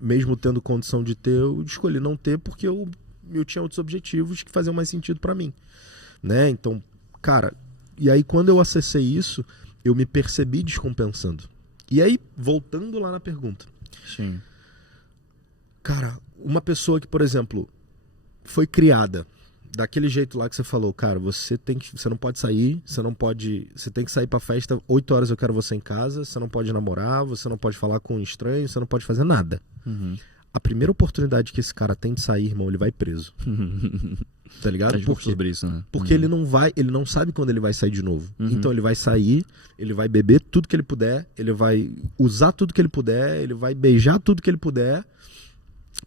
mesmo tendo condição de ter, eu escolhi não ter porque eu tinha outros objetivos que faziam mais sentido pra mim, né? Então, cara, e aí quando eu acessei isso, eu me percebi descompensando. E aí, voltando lá na pergunta. Sim. Cara, uma pessoa que, por exemplo, foi criada daquele jeito lá que você falou, cara, você não pode sair, você tem que sair pra festa 8 horas, eu quero você em casa, você não pode namorar, você não pode falar com um estranho, você não pode fazer nada. A primeira oportunidade que esse cara tem de sair, irmão, ele vai preso. Tá ligado? Sobre isso, né? Porque ele não sabe quando ele vai sair de novo. Então ele vai sair, ele vai beber tudo que ele puder, ele vai usar tudo que ele puder, ele vai beijar tudo que ele puder,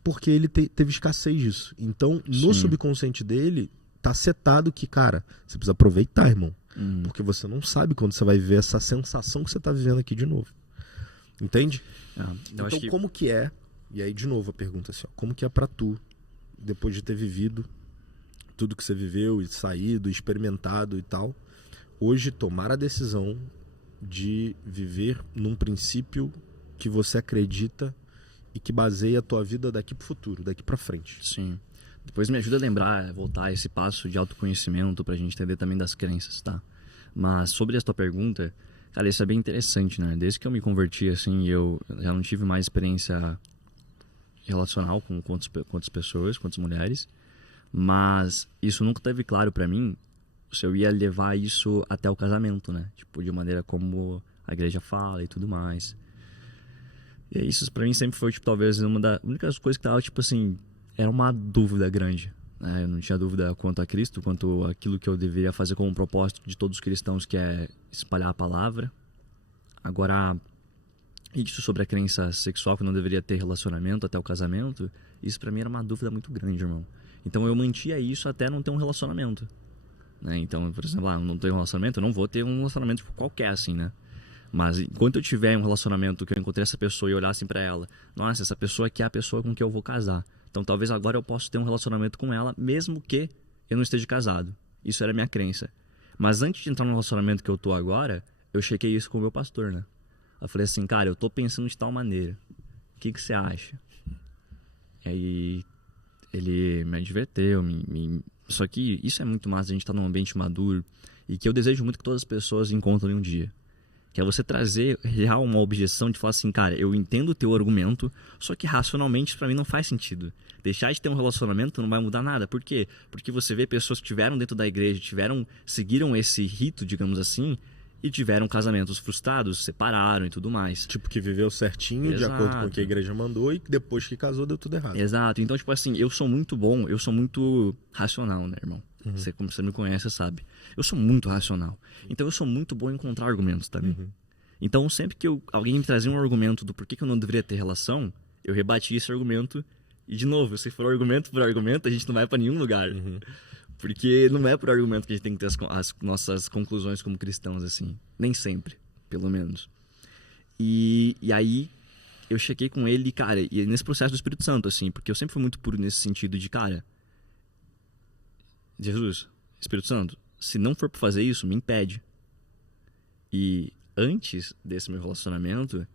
porque ele teve escassez disso. Então, no subconsciente dele, tá setado que, cara, você precisa aproveitar, irmão. Porque você não sabe quando você vai viver essa sensação que você tá vivendo aqui de novo. Entende? Então, como que é? E aí, de novo, a pergunta assim, ó, como que é pra tu, depois de ter vivido tudo que você viveu e saído, experimentado e tal, hoje tomar a decisão de viver num princípio que você acredita e que baseia a tua vida daqui pro futuro, daqui pra frente. Sim. Depois me ajuda a lembrar, voltar a esse passo de autoconhecimento pra gente entender também das crenças, tá? Mas sobre a tua pergunta, cara, isso é bem interessante, né? Desde que eu me converti, assim, eu já não tive mais experiência relacional com quantas pessoas, quantas mulheres, mas isso nunca teve claro pra mim se eu ia levar isso até o casamento, né? Tipo, de maneira como a igreja fala e tudo mais. E isso pra mim sempre foi, tipo, talvez uma das únicas coisas que tava, tipo assim, era uma dúvida grande, né? Eu não tinha dúvida quanto a Cristo, quanto aquilo que eu deveria fazer como propósito de todos os cristãos, que é espalhar a palavra. Agora, isso sobre a crença sexual, que não deveria ter relacionamento até o casamento, isso pra mim era uma dúvida muito grande, irmão. Então eu mantia isso até não ter um relacionamento, né? Então, por exemplo, eu não tenho um relacionamento, eu não vou ter um relacionamento qualquer, assim, né? Mas enquanto eu tiver um relacionamento que eu encontrei essa pessoa e olhar assim pra ela, nossa, essa pessoa aqui é a pessoa com quem eu vou casar. Então talvez agora eu possa ter um relacionamento com ela, mesmo que eu não esteja casado. Isso era a minha crença. Mas antes de entrar no relacionamento que eu tô agora, eu chequei isso com o meu pastor, né? Eu falei assim, cara, eu tô pensando de tal maneira. O que você acha? E aí ele me adverteu, só que isso é muito massa, a gente tá num ambiente maduro e que eu desejo muito que todas as pessoas encontrem um dia. Que é você trazer real uma objeção de falar assim, cara, eu entendo o teu argumento, só que racionalmente isso pra mim não faz sentido. Deixar de ter um relacionamento não vai mudar nada. Por quê? Porque você vê pessoas que estiveram dentro da igreja, seguiram esse rito, digamos assim, e tiveram casamentos frustrados, separaram e tudo mais. Tipo, que viveu certinho, de acordo com o que a igreja mandou, e depois que casou deu tudo errado. Exato. Então, tipo assim, eu sou muito bom, eu sou muito racional, né, irmão? Você, como você me conhece, sabe. Eu sou muito racional. Então, eu sou muito bom em encontrar argumentos também. Então, sempre que alguém me trazia um argumento do porquê que eu não deveria ter relação, eu rebatia esse argumento. E, de novo, se for argumento por argumento, a gente não vai pra nenhum lugar. Porque não é por argumento que a gente tem que ter as nossas conclusões como cristãos, assim. Nem sempre, pelo menos. E aí, eu chequei com ele, cara, e nesse processo do Espírito Santo, assim, porque eu sempre fui muito puro nesse sentido de, cara, Jesus, Espírito Santo, se não for pra fazer isso, me impede. E antes desse meu relacionamento,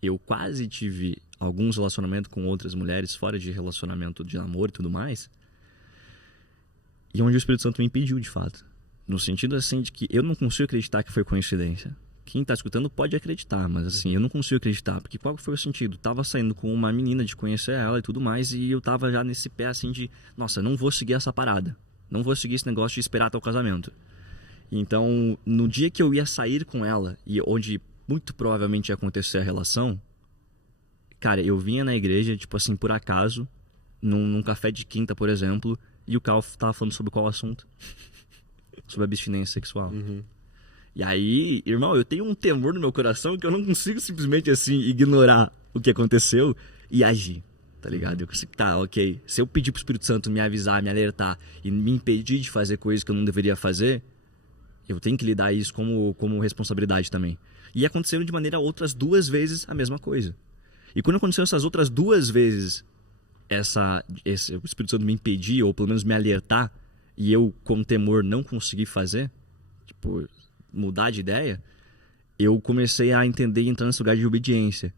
eu quase tive alguns relacionamentos com outras mulheres fora de relacionamento de namoro e tudo mais, e onde o Espírito Santo me impediu, de fato. No sentido, assim, de que eu não consigo acreditar que foi coincidência. Quem tá escutando pode acreditar, mas assim, eu não consigo acreditar. Porque qual foi o sentido? Tava saindo com uma menina, de conhecer ela e tudo mais, e eu tava já nesse pé, assim, de... Nossa, não vou seguir essa parada. Não vou seguir esse negócio de esperar até o casamento. Então, no dia que eu ia sair com ela, e onde muito provavelmente ia acontecer a relação, cara, eu vinha na igreja, tipo assim, por acaso, num café de quinta, por exemplo, e o Cal tava falando sobre qual assunto? Sobre abstinência sexual. E aí, irmão, eu tenho um temor no meu coração que eu não consigo simplesmente, assim, ignorar o que aconteceu e agir, tá ligado? Eu consigo, tá, ok. Se eu pedir pro Espírito Santo me avisar, me alertar e me impedir de fazer coisas que eu não deveria fazer, eu tenho que lidar isso como responsabilidade também. E aconteceram de maneira outras 2 vezes a mesma coisa. E quando aconteceram essas outras 2 vezes, o Espírito Santo me impedir, ou pelo menos me alertar, e eu, com temor, não consegui fazer, tipo, mudar de ideia, eu comecei a entender e entrar nesse lugar de obediência.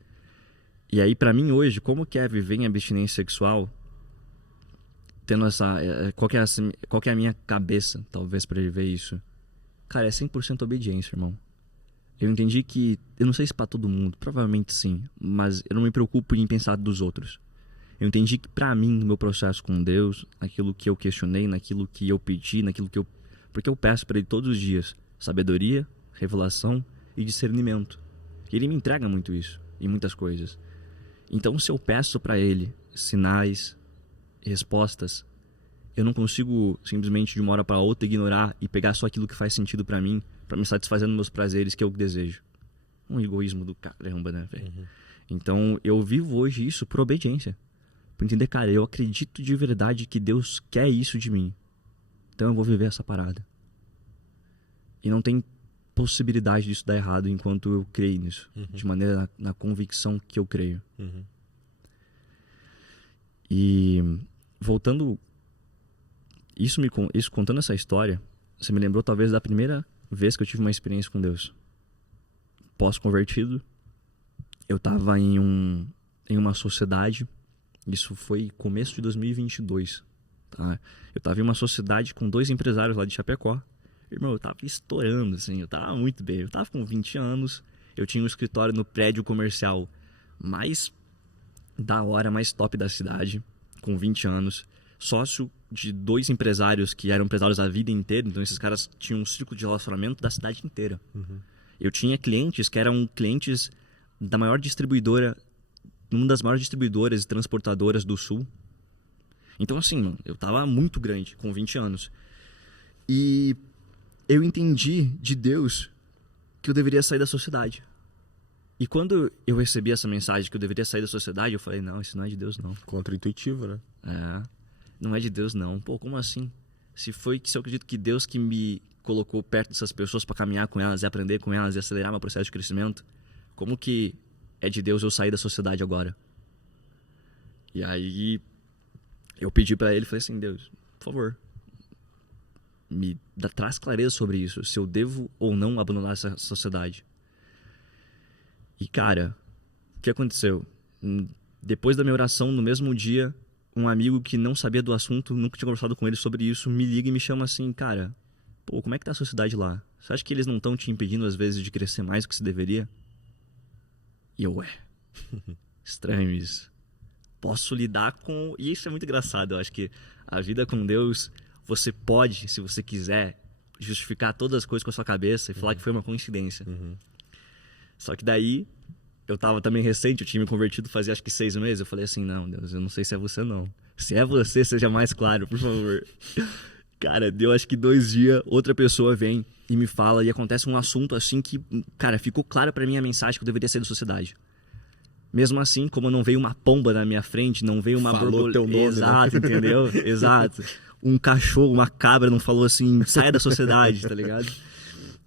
E aí, pra mim hoje, como que é viver em abstinência sexual, tendo essa... Qual que é a minha cabeça, talvez, pra viver isso? Cara, é 100% obediência, irmão. Eu entendi que... Eu não sei se pra todo mundo, provavelmente sim, mas eu não me preocupo em pensar dos outros. Eu entendi que pra mim, no meu processo com Deus, naquilo que eu questionei, naquilo que eu pedi, porque eu peço pra Ele todos os dias sabedoria, revelação e discernimento. E Ele me entrega muito isso, e muitas coisas. Então, se eu peço pra Ele sinais, respostas, eu não consigo simplesmente de uma hora pra outra ignorar e pegar só aquilo que faz sentido pra mim, pra me satisfazer nos meus prazeres que eu desejo. Um egoísmo do caramba, né, velho? Então, eu vivo hoje isso por obediência. Por entender, cara, eu acredito de verdade que Deus quer isso de mim. Então eu vou viver essa parada. E não tem possibilidade disso dar errado enquanto eu creio nisso. De maneira na convicção que eu creio. E voltando... Isso contando essa história, você me lembrou talvez da primeira vez que eu tive uma experiência com Deus. Pós-convertido, eu tava em uma sociedade... Isso foi começo de 2022, tá? Eu tava em uma sociedade com 2 empresários lá de Chapecó. Irmão, eu tava estourando, assim, eu tava muito bem. Eu tava com 20 anos, eu tinha um escritório no prédio comercial mais da hora, mais top da cidade, com 20 anos. Sócio de 2 empresários que eram empresários a vida inteira, então esses caras tinham um círculo de relacionamento da cidade inteira. Eu tinha clientes que eram clientes da maior distribuidora, uma das maiores distribuidoras e transportadoras do Sul. Então, assim, mano, eu tava muito grande, com 20 anos. E eu entendi de Deus que eu deveria sair da sociedade. E quando eu recebi essa mensagem que eu deveria sair da sociedade, eu falei, não, isso não é de Deus, não. Contra-intuitivo, né? Não é de Deus, não. Pô, como assim? Se eu acredito que Deus que me colocou perto dessas pessoas para caminhar com elas e aprender com elas e acelerar meu processo de crescimento, como que é de Deus eu sair da sociedade agora? E aí eu pedi para Ele, falei assim, Deus, por favor, traz clareza sobre isso, se eu devo ou não abandonar essa sociedade. E cara, o que aconteceu? Depois da minha oração, no mesmo dia, um amigo que não sabia do assunto, nunca tinha conversado com ele sobre isso, me liga e me chama assim, cara, pô, como é que tá a sociedade lá? Você acha que eles não estão te impedindo às vezes de crescer mais do que se deveria? E eu, estranho isso. Posso lidar com... E isso é muito engraçado. Eu acho que a vida com Deus, você pode, se você quiser, justificar todas as coisas com a sua cabeça e falar que foi uma coincidência. Só que daí, eu tava também recente, eu tinha me convertido fazia acho que 6 meses. Eu falei assim, não, Deus, eu não sei se é você não. Se é você, seja mais claro, por favor. Cara, deu acho que 2 dias, outra pessoa vem e me fala e acontece um assunto assim que, cara, ficou claro pra mim a mensagem que eu deveria ser da sociedade. Mesmo assim, como não veio uma pomba na minha frente, não veio uma borboleta. Teu nome, exato, né? Entendeu? Exato. Um cachorro, uma cabra não falou assim, saia da sociedade, tá ligado?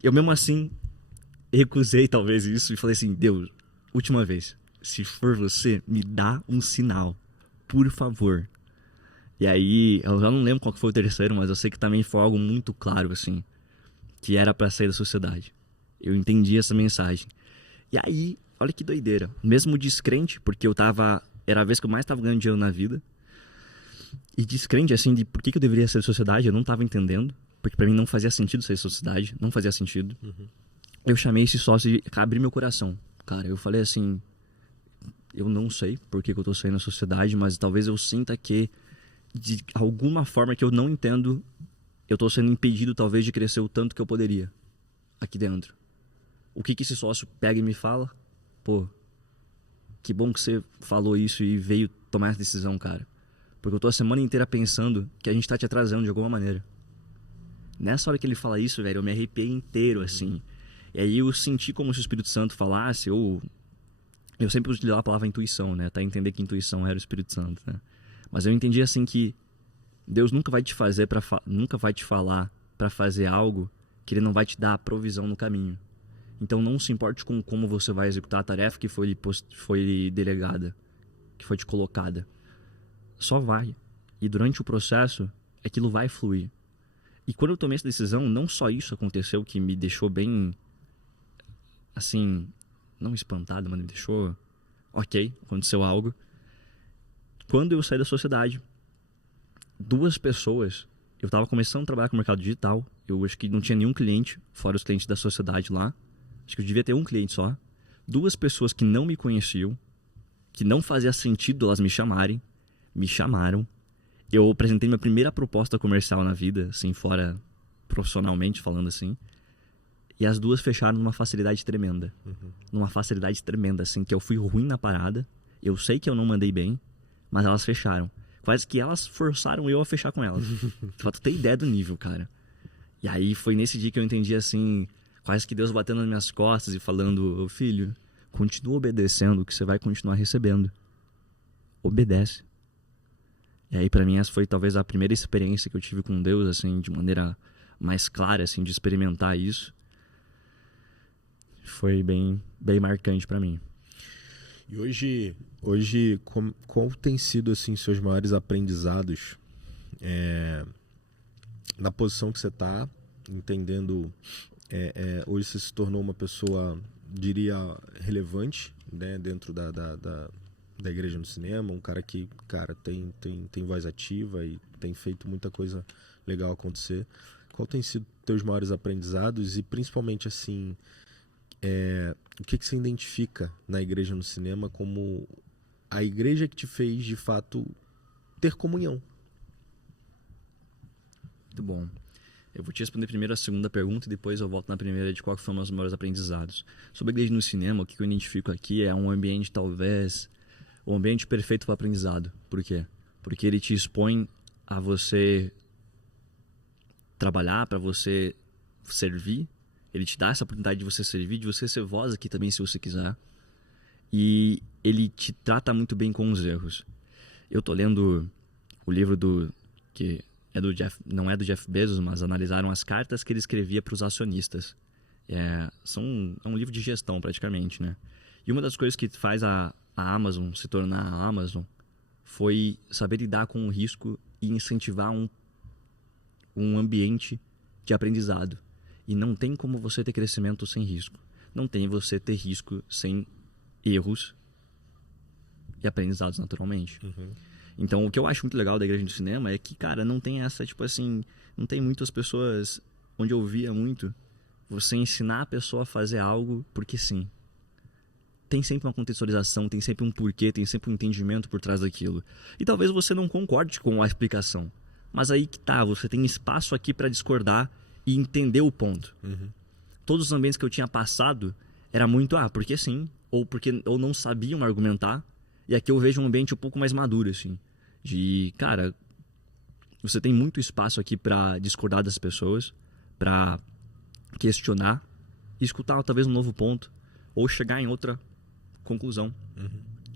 Eu mesmo assim recusei talvez isso e falei assim, Deus, última vez, se for você, me dá um sinal, por favor. E aí, eu já não lembro qual que foi o terceiro, mas eu sei que também foi algo muito claro, assim, que era pra sair da sociedade. Eu entendi essa mensagem. E aí, olha que doideira. Mesmo descrente, porque era a vez que eu mais tava ganhando dinheiro na vida. E descrente, assim, de por que eu deveria ser da sociedade, eu não tava entendendo. Porque pra mim não fazia sentido ser da sociedade, não fazia sentido. Eu chamei esse sócio e abri meu coração. Cara, eu falei assim, eu não sei por que eu tô saindo da sociedade, mas talvez eu sinta que de alguma forma que eu não entendo, eu tô sendo impedido talvez de crescer o tanto que eu poderia aqui dentro. O que esse sócio pega e me fala? Pô, que bom que você falou isso e veio tomar essa decisão, cara. Porque eu tô a semana inteira pensando que a gente tá te atrasando de alguma maneira. Nessa hora que ele fala isso, velho, eu me arrepiei inteiro, assim. E aí eu senti como se o Espírito Santo falasse, ou... Eu sempre utilizava a palavra intuição, né? Até entender que intuição era o Espírito Santo, né? Mas eu entendi, assim, que Deus nunca vai te nunca vai te falar pra fazer algo que Ele não vai te dar a provisão no caminho. Então não se importe com como você vai executar a tarefa que foi delegada, que foi te colocada. Só vai. E durante o processo, aquilo vai fluir. E quando eu tomei essa decisão, não só isso aconteceu que me deixou bem, assim, não espantado, mas me deixou, ok, aconteceu algo. Quando eu saí da sociedade, 2 pessoas, eu estava começando a trabalhar com o mercado digital, eu acho que não tinha nenhum cliente, fora os clientes da sociedade lá, acho que eu devia ter um cliente só. 2 pessoas que não me conheciam, que não fazia sentido elas me chamarem, me chamaram. Eu apresentei minha primeira proposta comercial na vida, assim, fora profissionalmente falando assim. E as 2 fecharam numa facilidade tremenda. Numa facilidade tremenda, assim, que eu fui ruim na parada. Eu sei que eu não mandei bem, mas elas fecharam. Quase que elas forçaram eu a fechar com elas. Pra tu ter ideia do nível, cara. E aí foi nesse dia que eu entendi, assim, quase que Deus batendo nas minhas costas e falando: ô filho, continua obedecendo que você vai continuar recebendo. Obedece. E aí pra mim essa foi talvez a primeira experiência que eu tive com Deus, assim, de maneira mais clara, assim, de experimentar isso. Foi bem marcante pra mim. E hoje qual tem sido, assim, seus maiores aprendizados na posição que você tá, entendendo, hoje você se tornou uma pessoa, diria, relevante, né, dentro da Igreja no Cinema, um cara que, cara, tem voz ativa e tem feito muita coisa legal acontecer. Qual tem sido teus maiores aprendizados e principalmente, assim, o que você identifica na Igreja no Cinema como a igreja que te fez, de fato, ter comunhão? Muito bom. Eu vou te responder primeiro a segunda pergunta e depois eu volto na primeira de qual foram os maiores aprendizados. Sobre a Igreja no Cinema, o que eu identifico aqui é um ambiente, talvez, o ambiente perfeito para o aprendizado. Por quê? Porque ele te expõe a você trabalhar, para você servir. Ele te dá essa oportunidade de você servir, de você ser voz aqui também, se você quiser. E ele te trata muito bem com os erros. Eu tô lendo o livro que é do Jeff, não é do Jeff Bezos, mas analisaram as cartas que ele escrevia para os acionistas. É um livro de gestão, praticamente, né? E uma das coisas que faz a Amazon se tornar a Amazon foi saber lidar com o risco e incentivar um ambiente de aprendizado. E não tem como você ter crescimento sem risco. Não tem você ter risco sem erros e aprendizados naturalmente. Então, o que eu acho muito legal da Igreja do Cinema é que, cara, não tem essa, tipo assim, não tem muitas pessoas, onde eu via muito, você ensinar a pessoa a fazer algo porque sim. Tem sempre uma contextualização, tem sempre um porquê, tem sempre um entendimento por trás daquilo. E talvez você não concorde com a explicação. Mas aí que tá, você tem espaço aqui para discordar e entender o ponto. Todos os ambientes que eu tinha passado era muito, porque sim, ou não sabiam argumentar. E aqui eu vejo um ambiente um pouco mais maduro, assim. De, cara, você tem muito espaço aqui para discordar das pessoas, para questionar, e escutar talvez um novo ponto, ou chegar em outra conclusão.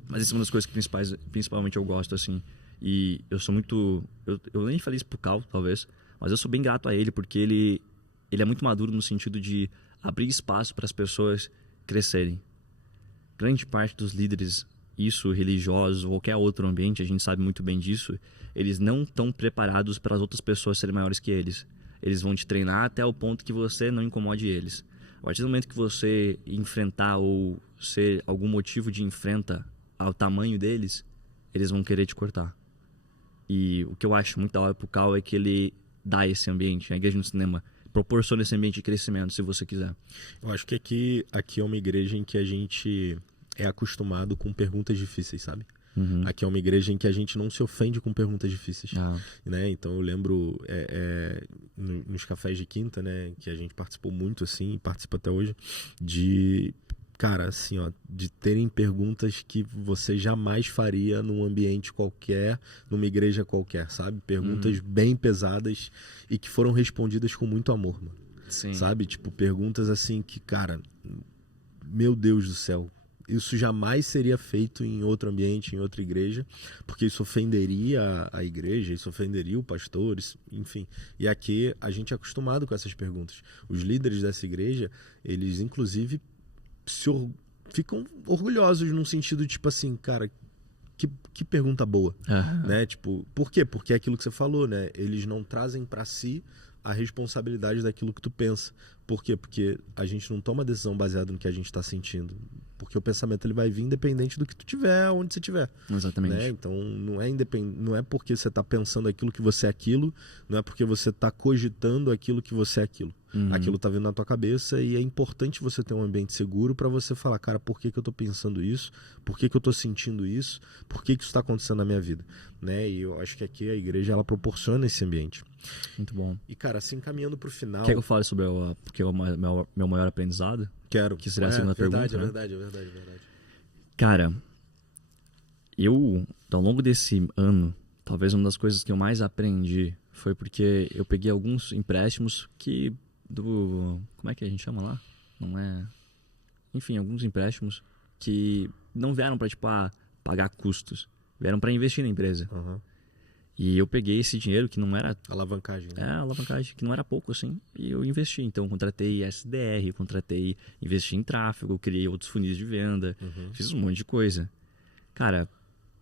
Mas essa é uma das coisas que principalmente eu gosto, assim. E eu sou muito... Eu nem falei isso pro Cal, talvez, mas eu sou bem grato a ele, porque ele é muito maduro no sentido de abrir espaço para as pessoas crescerem. Grande parte dos líderes, isso, religiosos ou qualquer outro ambiente, a gente sabe muito bem disso, eles não estão preparados para as outras pessoas serem maiores que eles. Eles vão te treinar até o ponto que você não incomode eles. A partir do momento que você enfrentar ou ser algum motivo de enfrenta ao tamanho deles, eles vão querer te cortar. E o que eu acho muito da hora pro Cal é que ele dá esse ambiente, a Igreja no Cinema proporciona esse ambiente de crescimento, se você quiser. Eu acho que aqui é uma igreja em que a gente é acostumado com perguntas difíceis, sabe? Aqui é uma igreja em que a gente não se ofende com perguntas difíceis, né? Então eu lembro nos cafés de quinta, né, que a gente participou muito, assim, e participa até hoje, de, cara, assim, ó, de terem perguntas que você jamais faria num ambiente qualquer, numa igreja qualquer, sabe? Perguntas bem pesadas e que foram respondidas com muito amor, mano. Sim. Sabe? Tipo, perguntas assim que, cara, meu Deus do céu, isso jamais seria feito em outro ambiente, em outra igreja, porque isso ofenderia a igreja, isso ofenderia o pastor, enfim. E aqui a gente é acostumado com essas perguntas. Os líderes dessa igreja, eles inclusive ficam orgulhosos num sentido tipo assim, cara, que pergunta boa, né? Tipo, por quê? Porque é aquilo que você falou, né? Eles não trazem pra si a responsabilidade daquilo que tu pensa. Por quê? Porque a gente não toma decisão baseada no que a gente está sentindo. Porque o pensamento ele vai vir independente do que tu tiver, onde você tiver. Exatamente. Né? Então não é porque você está pensando aquilo que você é aquilo, não é porque você está cogitando aquilo que você é aquilo. Aquilo está vindo na tua cabeça e é importante você ter um ambiente seguro para você falar, cara, por que eu estou pensando isso? Por que eu estou sentindo isso? Por que isso está acontecendo na minha vida? Né? E eu acho que aqui a igreja ela proporciona esse ambiente. Muito bom. E, cara, assim, caminhando pro final... Quer que eu fale sobre porque é o meu maior aprendizado? Quero. Que seria a segunda pergunta, né? Verdade. Cara, eu, ao longo desse ano, talvez uma das coisas que eu mais aprendi foi porque eu peguei alguns empréstimos como é que a gente chama lá? Não é... Enfim, alguns empréstimos que não vieram pra, tipo, pagar custos. Vieram pra investir na empresa. E eu peguei esse dinheiro que não era... Alavancagem, né? Alavancagem, que não era pouco, assim, e eu investi. Então, eu contratei SDR, investi em tráfego, criei outros funis de venda, fiz um monte de coisa. Cara,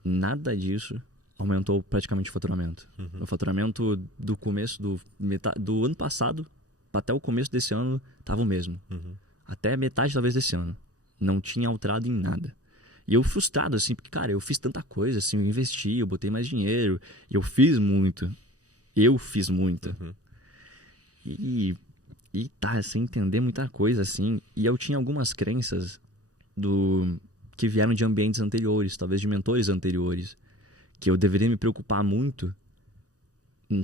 nada disso aumentou praticamente o faturamento. O faturamento do começo do ano passado até o começo desse ano tava o mesmo. Até metade, talvez, desse ano. Não tinha alterado em nada. E eu frustrado, assim, porque, cara, eu fiz tanta coisa, assim, eu investi, eu botei mais dinheiro, eu fiz muito. E tá, sem entender muita coisa, assim. E eu tinha algumas crenças que vieram de ambientes anteriores, talvez de mentores anteriores, que eu deveria me preocupar muito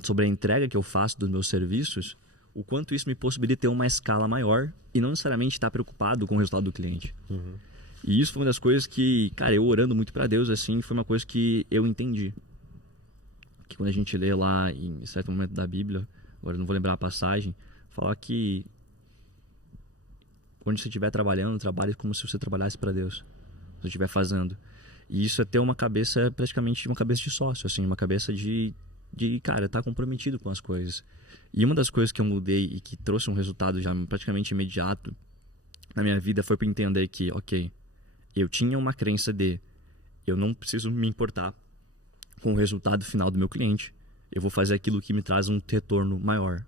sobre a entrega que eu faço dos meus serviços, o quanto isso me possibilita ter uma escala maior e não necessariamente estar preocupado com o resultado do cliente. E isso foi uma das coisas que, cara, eu orando muito pra Deus, assim, foi uma coisa que eu entendi. Que quando a gente lê lá em certo momento da Bíblia, agora eu não vou lembrar a passagem, fala que onde você estiver trabalhando, trabalhe como se você trabalhasse pra Deus. Se você estiver fazendo. E isso é ter uma cabeça, praticamente uma cabeça de sócio, assim, uma cabeça de cara, estar comprometido com as coisas. E uma das coisas que eu mudei e que trouxe um resultado já praticamente imediato na minha vida foi para entender que, ok, eu tinha uma crença eu não preciso me importar com o resultado final do meu cliente, eu vou fazer aquilo que me traz um retorno maior.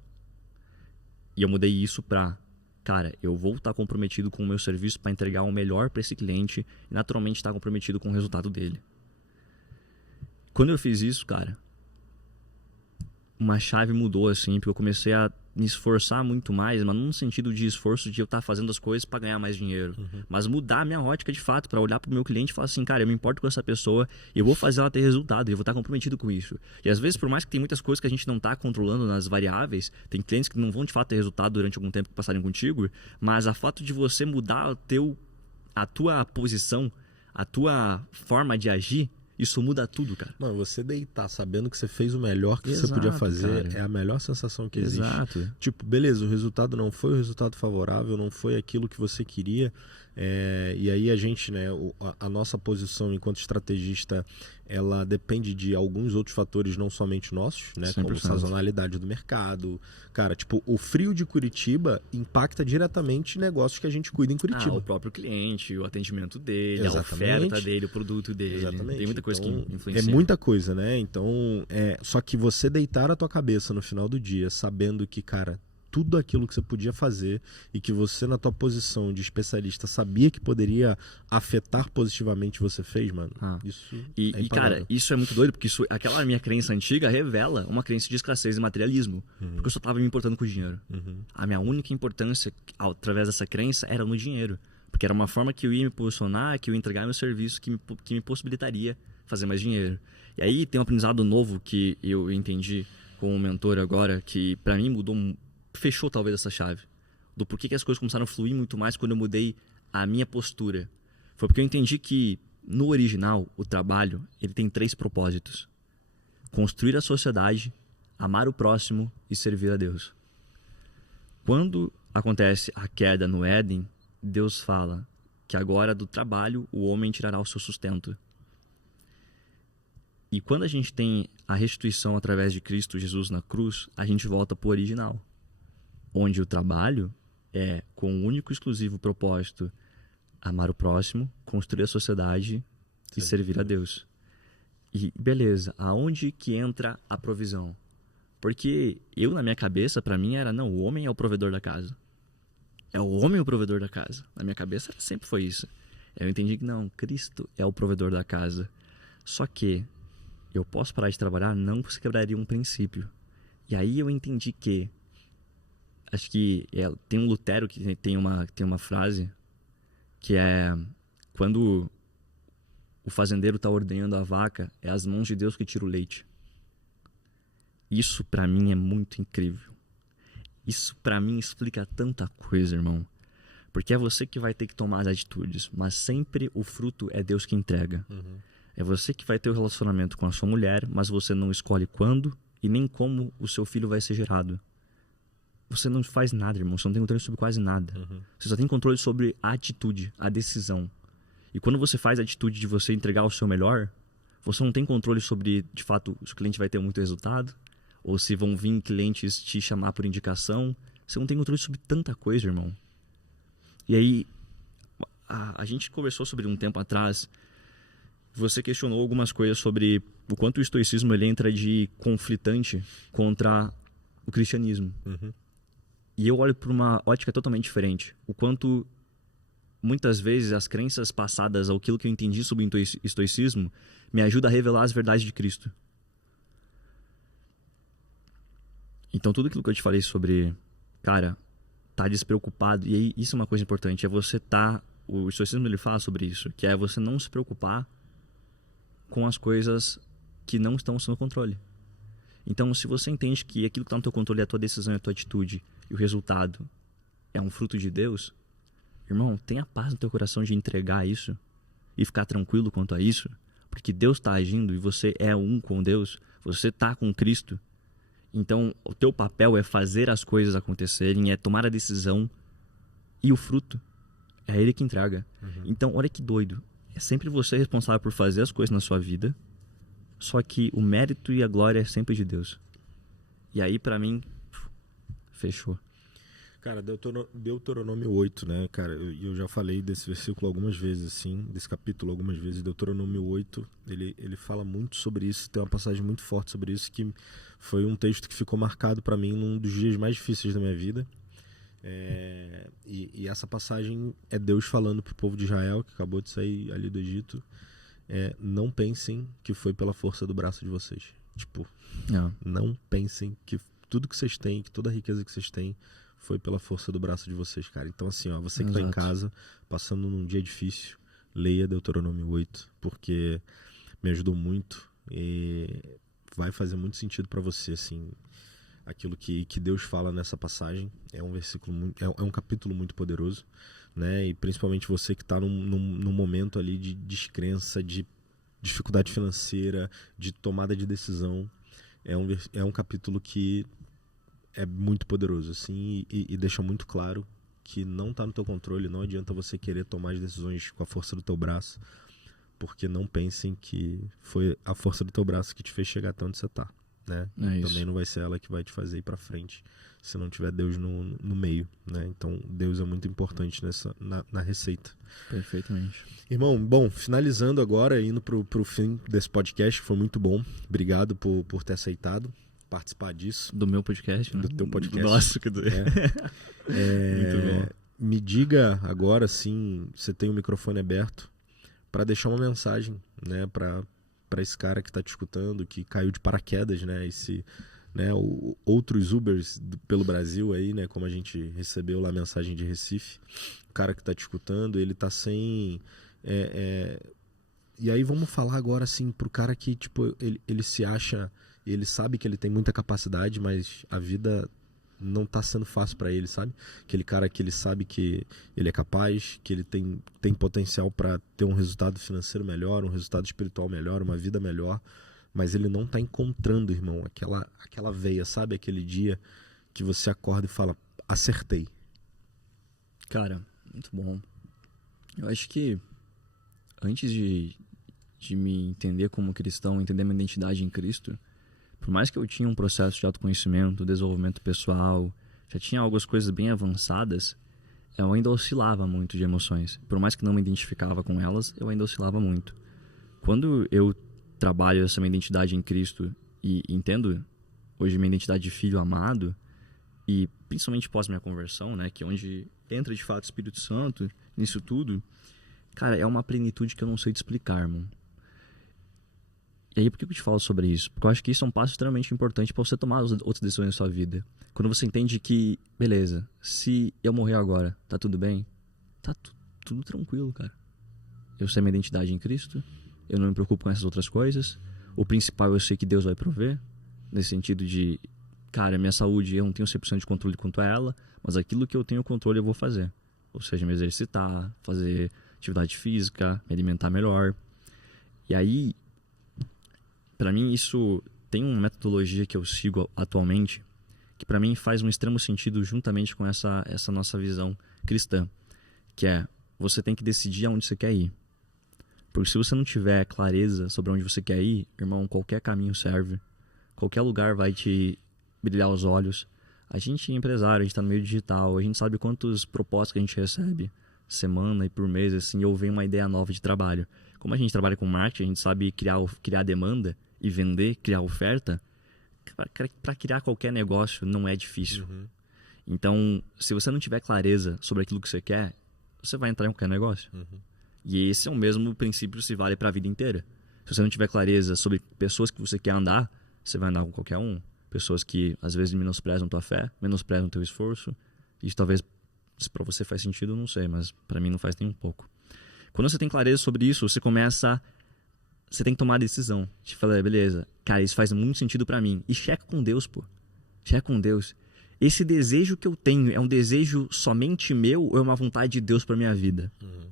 E eu mudei isso para, cara, eu vou estar comprometido com o meu serviço para entregar o melhor para esse cliente e naturalmente estar comprometido com o resultado dele. Quando eu fiz isso, cara, uma chave mudou, assim, porque eu comecei a me esforçar muito mais, mas não no sentido de esforço de eu estar fazendo as coisas para ganhar mais dinheiro, mas mudar a minha ótica de fato, para olhar pro meu cliente e falar assim, cara, eu me importo com essa pessoa, eu vou fazer ela ter resultado, eu vou estar comprometido com isso. E às vezes, por mais que tem muitas coisas que a gente não tá controlando nas variáveis, tem clientes que não vão de fato ter resultado durante algum tempo que passarem contigo, mas a fato de você mudar a tua posição, a tua forma de agir, isso muda tudo, cara. Não, você deitar sabendo que você fez o melhor que você podia fazer, cara, é a melhor sensação que existe. Exato. Tipo, beleza, o resultado não foi o resultado favorável, não foi aquilo que você queria. E aí a gente, né, a nossa posição enquanto estrategista, ela depende de alguns outros fatores, não somente nossos, né, 100%. como sazonalidade do mercado. Cara, tipo, o frio de Curitiba impacta diretamente negócios que a gente cuida em Curitiba. O próprio cliente, o atendimento dele, Exatamente. A oferta dele, o produto dele. Exatamente. Tem muita coisa então, que influencia. É muita coisa, né? Então, só que você deitar a tua cabeça no final do dia, sabendo que, cara, tudo aquilo que você podia fazer e que você, na tua posição de especialista, sabia que poderia afetar positivamente, você fez, mano. Isso e cara, isso é muito doido, porque aquela minha crença antiga revela uma crença de escassez e materialismo. Porque eu só tava me importando com o dinheiro. A minha única importância, através dessa crença, era no dinheiro. Porque era uma forma que eu ia me posicionar, que eu ia entregar meu serviço, que me possibilitaria fazer mais dinheiro. E aí tem um aprendizado novo que eu entendi com um mentor agora que pra mim mudou, fechou talvez essa chave do porquê que as coisas começaram a fluir muito mais quando eu mudei a minha postura. Foi porque eu entendi que no original o trabalho ele tem 3 propósitos: construir a sociedade, amar o próximo e servir a Deus. Quando acontece a queda no Éden, Deus fala que agora do trabalho o homem tirará o seu sustento. E quando a gente tem a restituição através de Cristo Jesus na cruz, a gente volta para o original, onde o trabalho é com o único e exclusivo propósito amar o próximo, construir a sociedade e servir a Deus. E beleza, aonde que entra a provisão? Porque eu, na minha cabeça, pra mim era, não, o homem é o provedor da casa. É o homem o provedor da casa. Na minha cabeça sempre foi isso. Eu entendi que não, Cristo é o provedor da casa. Só que eu posso parar de trabalhar? Não, porque quebraria um princípio. E aí eu entendi que, acho que tem um Lutero que tem uma frase que é, quando o fazendeiro está ordenhando a vaca, é as mãos de Deus que tira o leite. Isso pra mim é muito incrível. Isso pra mim explica tanta coisa, irmão. Porque é você que vai ter que tomar as atitudes, mas sempre o fruto é Deus que entrega. É você que vai ter o relacionamento com a sua mulher, mas você não escolhe quando e nem como o seu filho vai ser gerado. Você não faz nada, irmão. Você não tem controle sobre quase nada. Você só tem controle sobre a atitude, a decisão. E quando você faz a atitude de você entregar o seu melhor, você não tem controle sobre, de fato, se o cliente vai ter muito resultado, ou se vão vir clientes te chamar por indicação. Você não tem controle sobre tanta coisa, irmão. E aí, a gente conversou sobre um tempo atrás, você questionou algumas coisas sobre o quanto o estoicismo ele entra de conflitante contra o cristianismo. E eu olho por uma ótica totalmente diferente. O quanto, muitas vezes, as crenças passadas, ou aquilo que eu entendi sobre o estoicismo, me ajuda a revelar as verdades de Cristo. Então, tudo aquilo que eu te falei sobre, cara, tá despreocupado, e aí, isso é uma coisa importante, é você o estoicismo ele fala sobre isso, que é você não se preocupar com as coisas que não estão sob controle. Então, se você entende que aquilo que está no teu controle é a tua decisão, é a tua atitude, e o resultado é um fruto de Deus, irmão, tenha paz no teu coração de entregar isso e ficar tranquilo quanto a isso, porque Deus está agindo e você é um com Deus, você está com Cristo. Então, o teu papel é fazer as coisas acontecerem, é tomar a decisão, e o fruto é Ele que entrega. Então, olha que doido. É sempre você responsável por fazer as coisas na sua vida, só que o mérito e a glória é sempre de Deus. E aí, pra mim, fechou. Cara, Deuteronômio 8, né, cara, eu já falei desse versículo algumas vezes, assim, desse capítulo algumas vezes. Deuteronômio 8, ele fala muito sobre isso, tem uma passagem muito forte sobre isso, que foi um texto que ficou marcado para mim num dos dias mais difíceis da minha vida. E essa passagem é Deus falando pro povo de Israel, que acabou de sair ali do Egito, não pensem que foi pela força do braço de vocês. Tipo, não pensem que tudo que vocês têm, que toda a riqueza que vocês têm, foi pela força do braço de vocês, cara. Então, assim, ó, você que tá em casa, passando num dia difícil, leia Deuteronômio 8, porque me ajudou muito e vai fazer muito sentido para você, assim, aquilo que Deus fala nessa passagem. É um versículo, é um capítulo muito poderoso, né? E principalmente você que tá num momento ali de descrença, de dificuldade financeira, de tomada de decisão. É um capítulo que é muito poderoso, assim, e deixa muito claro que não está no teu controle. Não adianta você querer tomar as decisões com a força do teu braço, porque não pensem que foi a força do teu braço que te fez chegar até onde você está, né? Também não vai ser ela que vai te fazer ir para frente se não tiver Deus no meio, né? Então Deus é muito importante na receita. Perfeitamente. Irmão, bom, finalizando agora, indo pro fim desse podcast, foi muito bom. Obrigado por ter aceitado participar disso. Do meu podcast, né? Do teu podcast. Nossa, que doido. Muito bom. Me diga agora, sim, você tem o microfone aberto para deixar uma mensagem, né, para esse cara que está te escutando, que caiu de paraquedas, né, outros Ubers pelo Brasil aí, né, como a gente recebeu lá a mensagem de Recife, o cara que está te escutando, ele tá sem... E aí vamos falar agora, assim, pro cara que, tipo, ele se acha ele sabe que ele tem muita capacidade, mas a vida não tá sendo fácil para ele, sabe? Aquele cara que ele sabe que ele é capaz, que ele tem potencial para ter um resultado financeiro melhor, um resultado espiritual melhor, uma vida melhor, mas ele não tá encontrando, irmão, aquela veia, sabe? Aquele dia que você acorda e fala, acertei. Cara, muito bom. Eu acho que antes de me entender como cristão, entender minha identidade em Cristo, por mais que eu tinha um processo de autoconhecimento, desenvolvimento pessoal, já tinha algumas coisas bem avançadas, eu ainda oscilava muito de emoções. Por mais que não me identificava com elas, eu ainda oscilava muito. Quando eu trabalho essa minha identidade em Cristo e entendo hoje minha identidade de filho amado, e principalmente pós minha conversão, né, que é onde entra de fato o Espírito Santo nisso tudo, cara, é uma plenitude que eu não sei te explicar, irmão. E aí, por que eu te falo sobre isso? Porque eu acho que isso é um passo extremamente importante para você tomar outras decisões na sua vida. Quando você entende que, beleza, se eu morrer agora, tá tudo bem? Tá tudo tranquilo, cara. Eu sei minha identidade em Cristo, eu não me preocupo com essas outras coisas. O principal eu sei que Deus vai prover, nesse sentido de, cara, minha saúde eu não tenho 100% de controle quanto a ela, mas aquilo que eu tenho controle eu vou fazer. Ou seja, me exercitar, fazer atividade física, me alimentar melhor. E aí, para mim, isso tem uma metodologia que eu sigo atualmente, que para mim faz um extremo sentido juntamente com essa nossa visão cristã, que é, você tem que decidir aonde você quer ir. Porque se você não tiver clareza sobre onde você quer ir, irmão, qualquer caminho serve, qualquer lugar vai te brilhar os olhos. A gente é empresário, a gente tá no meio digital, a gente sabe quantos propósitos que a gente recebe semana e por mês, assim, ou vem uma ideia nova de trabalho. Como a gente trabalha com marketing, a gente sabe criar demanda e vender, criar oferta. Para criar qualquer negócio não é difícil. Uhum. Então, se você não tiver clareza sobre aquilo que você quer, você vai entrar em qualquer negócio. Uhum. E esse é o mesmo princípio que se vale para a vida inteira. Se você não tiver clareza sobre pessoas que você quer andar, você vai andar com qualquer um. Pessoas que às vezes menosprezam tua fé, menosprezam teu esforço. Isso talvez, se para você faz sentido, eu não sei, mas para mim não faz nem um pouco. Quando você tem clareza sobre isso, você tem que tomar a decisão. De falar, beleza, cara, isso faz muito sentido pra mim. E checa com Deus, pô. Checa com Deus. Esse desejo que eu tenho é um desejo somente meu ou é uma vontade de Deus pra minha vida? Uhum.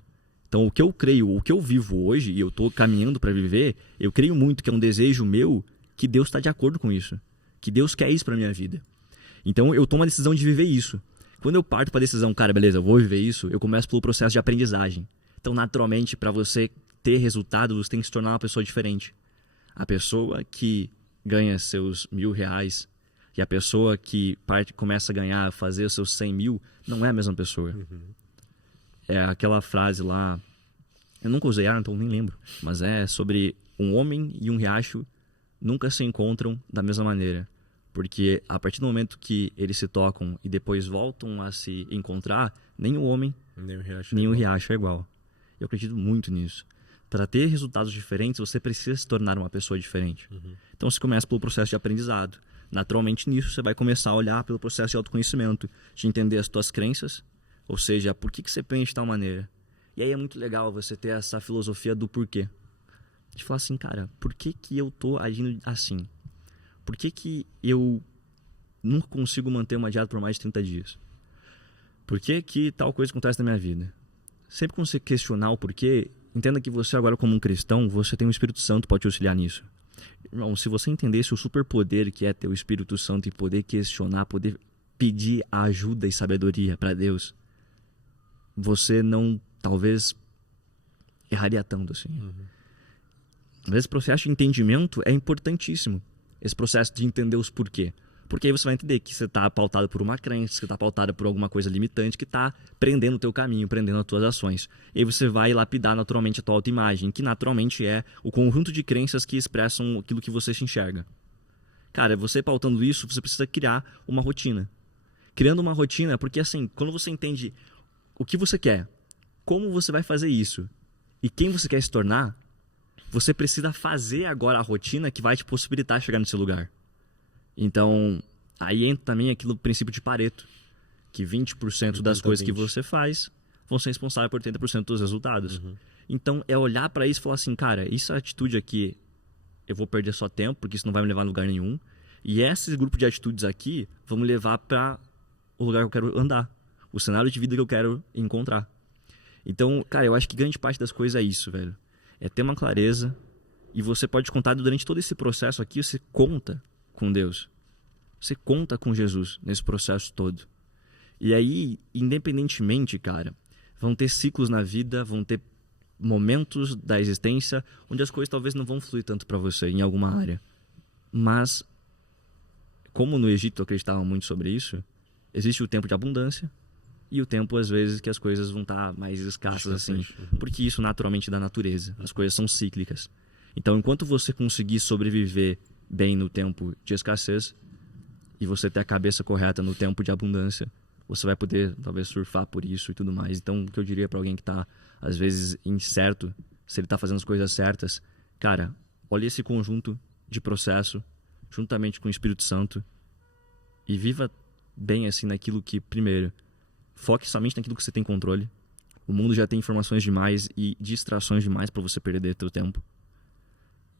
Então, o que eu creio, o que eu vivo hoje, e eu tô caminhando pra viver, eu creio muito que é um desejo meu, que Deus tá de acordo com isso. Que Deus quer isso pra minha vida. Então, eu tomo a decisão de viver isso. Quando eu parto pra decisão, cara, beleza, eu vou viver isso, eu começo pelo processo de aprendizagem. Então, naturalmente, pra você ter resultado, você tem que se tornar uma pessoa diferente. A pessoa que ganha seus R$1.000 e a pessoa que começa a ganhar, fazer os seus 100 mil, não é a mesma pessoa. Uhum. É aquela frase lá, eu nunca usei ela, então nem lembro, mas é sobre um homem e um riacho nunca se encontram da mesma maneira. Porque a partir do momento que eles se tocam e depois voltam a se encontrar, nem o homem, nem o riacho é igual. Eu acredito muito nisso. Para ter resultados diferentes, você precisa se tornar uma pessoa diferente. Uhum. Então, você começa pelo processo de aprendizado. Naturalmente, nisso, você vai começar a olhar pelo processo de autoconhecimento, de entender as tuas crenças, ou seja, por que você pensa de tal maneira. E aí é muito legal você ter essa filosofia do porquê. De falar assim, cara, por que eu tô agindo assim? Por que eu nunca consigo manter uma dieta por mais de 30 dias? Por que tal coisa acontece na minha vida? Sempre que você questionar o porquê, entenda que você agora como um cristão, você tem o Espírito Santo para te auxiliar nisso. Irmão, se você entendesse o superpoder que é ter o Espírito Santo e poder questionar, poder pedir ajuda e sabedoria para Deus, você não, talvez, erraria tanto assim. Uhum. Esse processo de entendimento é importantíssimo. Esse processo de entender os porquê. Porque aí você vai entender que você está pautado por uma crença, que você está pautado por alguma coisa limitante que está prendendo o teu caminho, prendendo as tuas ações. E aí você vai lapidar naturalmente a tua autoimagem, que naturalmente é o conjunto de crenças que expressam aquilo que você se enxerga. Cara, você pautando isso, você precisa criar uma rotina. Criando uma rotina, porque assim, quando você entende o que você quer, como você vai fazer isso e quem você quer se tornar, você precisa fazer agora a rotina que vai te possibilitar chegar nesse lugar. Então, aí entra também aquele princípio de Pareto, que 20% das coisas que você faz vão ser responsáveis por 80% dos resultados. Uhum. Então, é olhar para isso e falar assim, cara, essa atitude aqui eu vou perder só tempo, porque isso não vai me levar a lugar nenhum. E esse grupo de atitudes aqui vão me levar para o lugar que eu quero andar, o cenário de vida que eu quero encontrar. Então, cara, eu acho que grande parte das coisas é isso, velho. É ter uma clareza, e você pode contar durante todo esse processo aqui, você conta com Deus. Você conta com Jesus nesse processo todo. E aí, independentemente, cara, vão ter ciclos na vida, vão ter momentos da existência onde as coisas talvez não vão fluir tanto para você em alguma área. Mas, como no Egito eu acreditava muito sobre isso, existe o tempo de abundância e o tempo, às vezes, que as coisas vão estar mais escassas, assim. Porque isso naturalmente da natureza. As coisas são cíclicas. Então, enquanto você conseguir sobreviver bem no tempo de escassez e você ter a cabeça correta no tempo de abundância, você vai poder, talvez, surfar por isso e tudo mais. Então, o que eu diria para alguém que está, às vezes, incerto, se ele está fazendo as coisas certas, cara, olha esse conjunto de processo, juntamente com o Espírito Santo, e viva bem, assim, naquilo que, primeiro, foque somente naquilo que você tem controle. O mundo já tem informações demais e distrações demais para você perder seu tempo.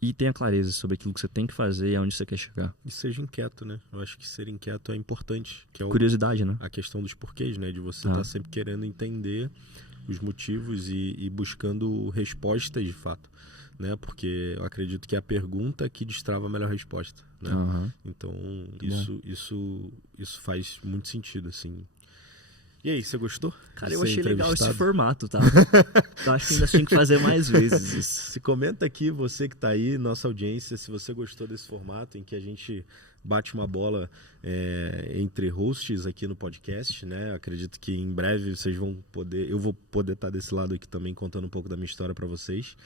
E tenha clareza sobre aquilo que você tem que fazer e aonde você quer chegar. E seja inquieto, né? Eu acho que ser inquieto é importante. Que é Curiosidade, né? A questão dos porquês, né? De você estar sempre querendo entender os motivos e buscando respostas de fato, né? Porque eu acredito que é a pergunta que destrava a melhor resposta, né? Então, isso faz muito sentido, assim. E aí, você gostou? Cara, eu achei legal esse formato, tá? Eu acho que ainda tinha que fazer mais vezes isso. Se comenta aqui, você que tá aí, nossa audiência, se você gostou desse formato em que a gente bate uma bola entre hosts aqui no podcast, né? Acredito que em breve vocês vão poder, eu vou poder estar desse lado aqui também contando um pouco da minha história para vocês.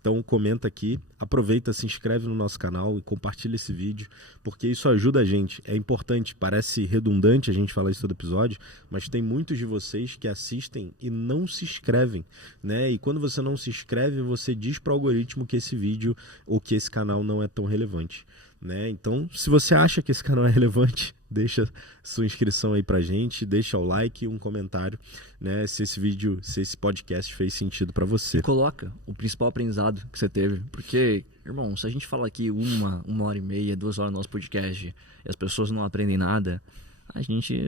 Então comenta aqui, aproveita, se inscreve no nosso canal e compartilha esse vídeo, porque isso ajuda a gente, é importante, parece redundante a gente falar isso todo episódio, mas tem muitos de vocês que assistem e não se inscrevem, né? E quando você não se inscreve, você diz para o algoritmo que esse vídeo ou que esse canal não é tão relevante, né? Então, se você acha que esse canal é relevante, deixa sua inscrição aí pra gente, deixa o like e um comentário, né? Se esse vídeo, se esse podcast fez sentido pra você. E coloca o principal aprendizado que você teve, porque, irmão, se a gente fala aqui uma hora e meia, 2 horas no nosso podcast e as pessoas não aprendem nada, a gente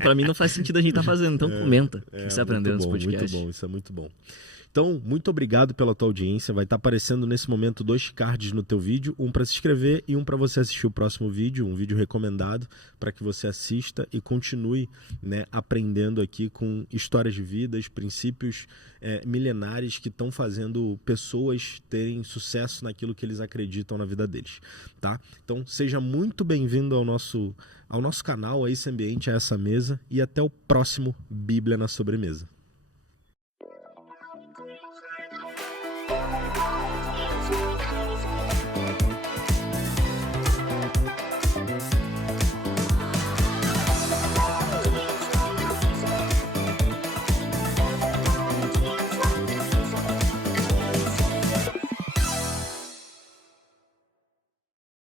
pra mim não faz sentido a gente estar fazendo. Então comenta o que você aprendeu nesse podcast. Muito bom, isso é muito bom. Então, muito obrigado pela tua audiência. Vai estar aparecendo nesse momento 2 cards no teu vídeo, um para se inscrever e um para você assistir o próximo vídeo, um vídeo recomendado para que você assista e continue, né, aprendendo aqui com histórias de vidas, princípios milenares que estão fazendo pessoas terem sucesso naquilo que eles acreditam na vida deles, tá? Então, seja muito bem-vindo ao nosso canal, a esse ambiente, a essa mesa, e até o próximo Bíblia na Sobremesa.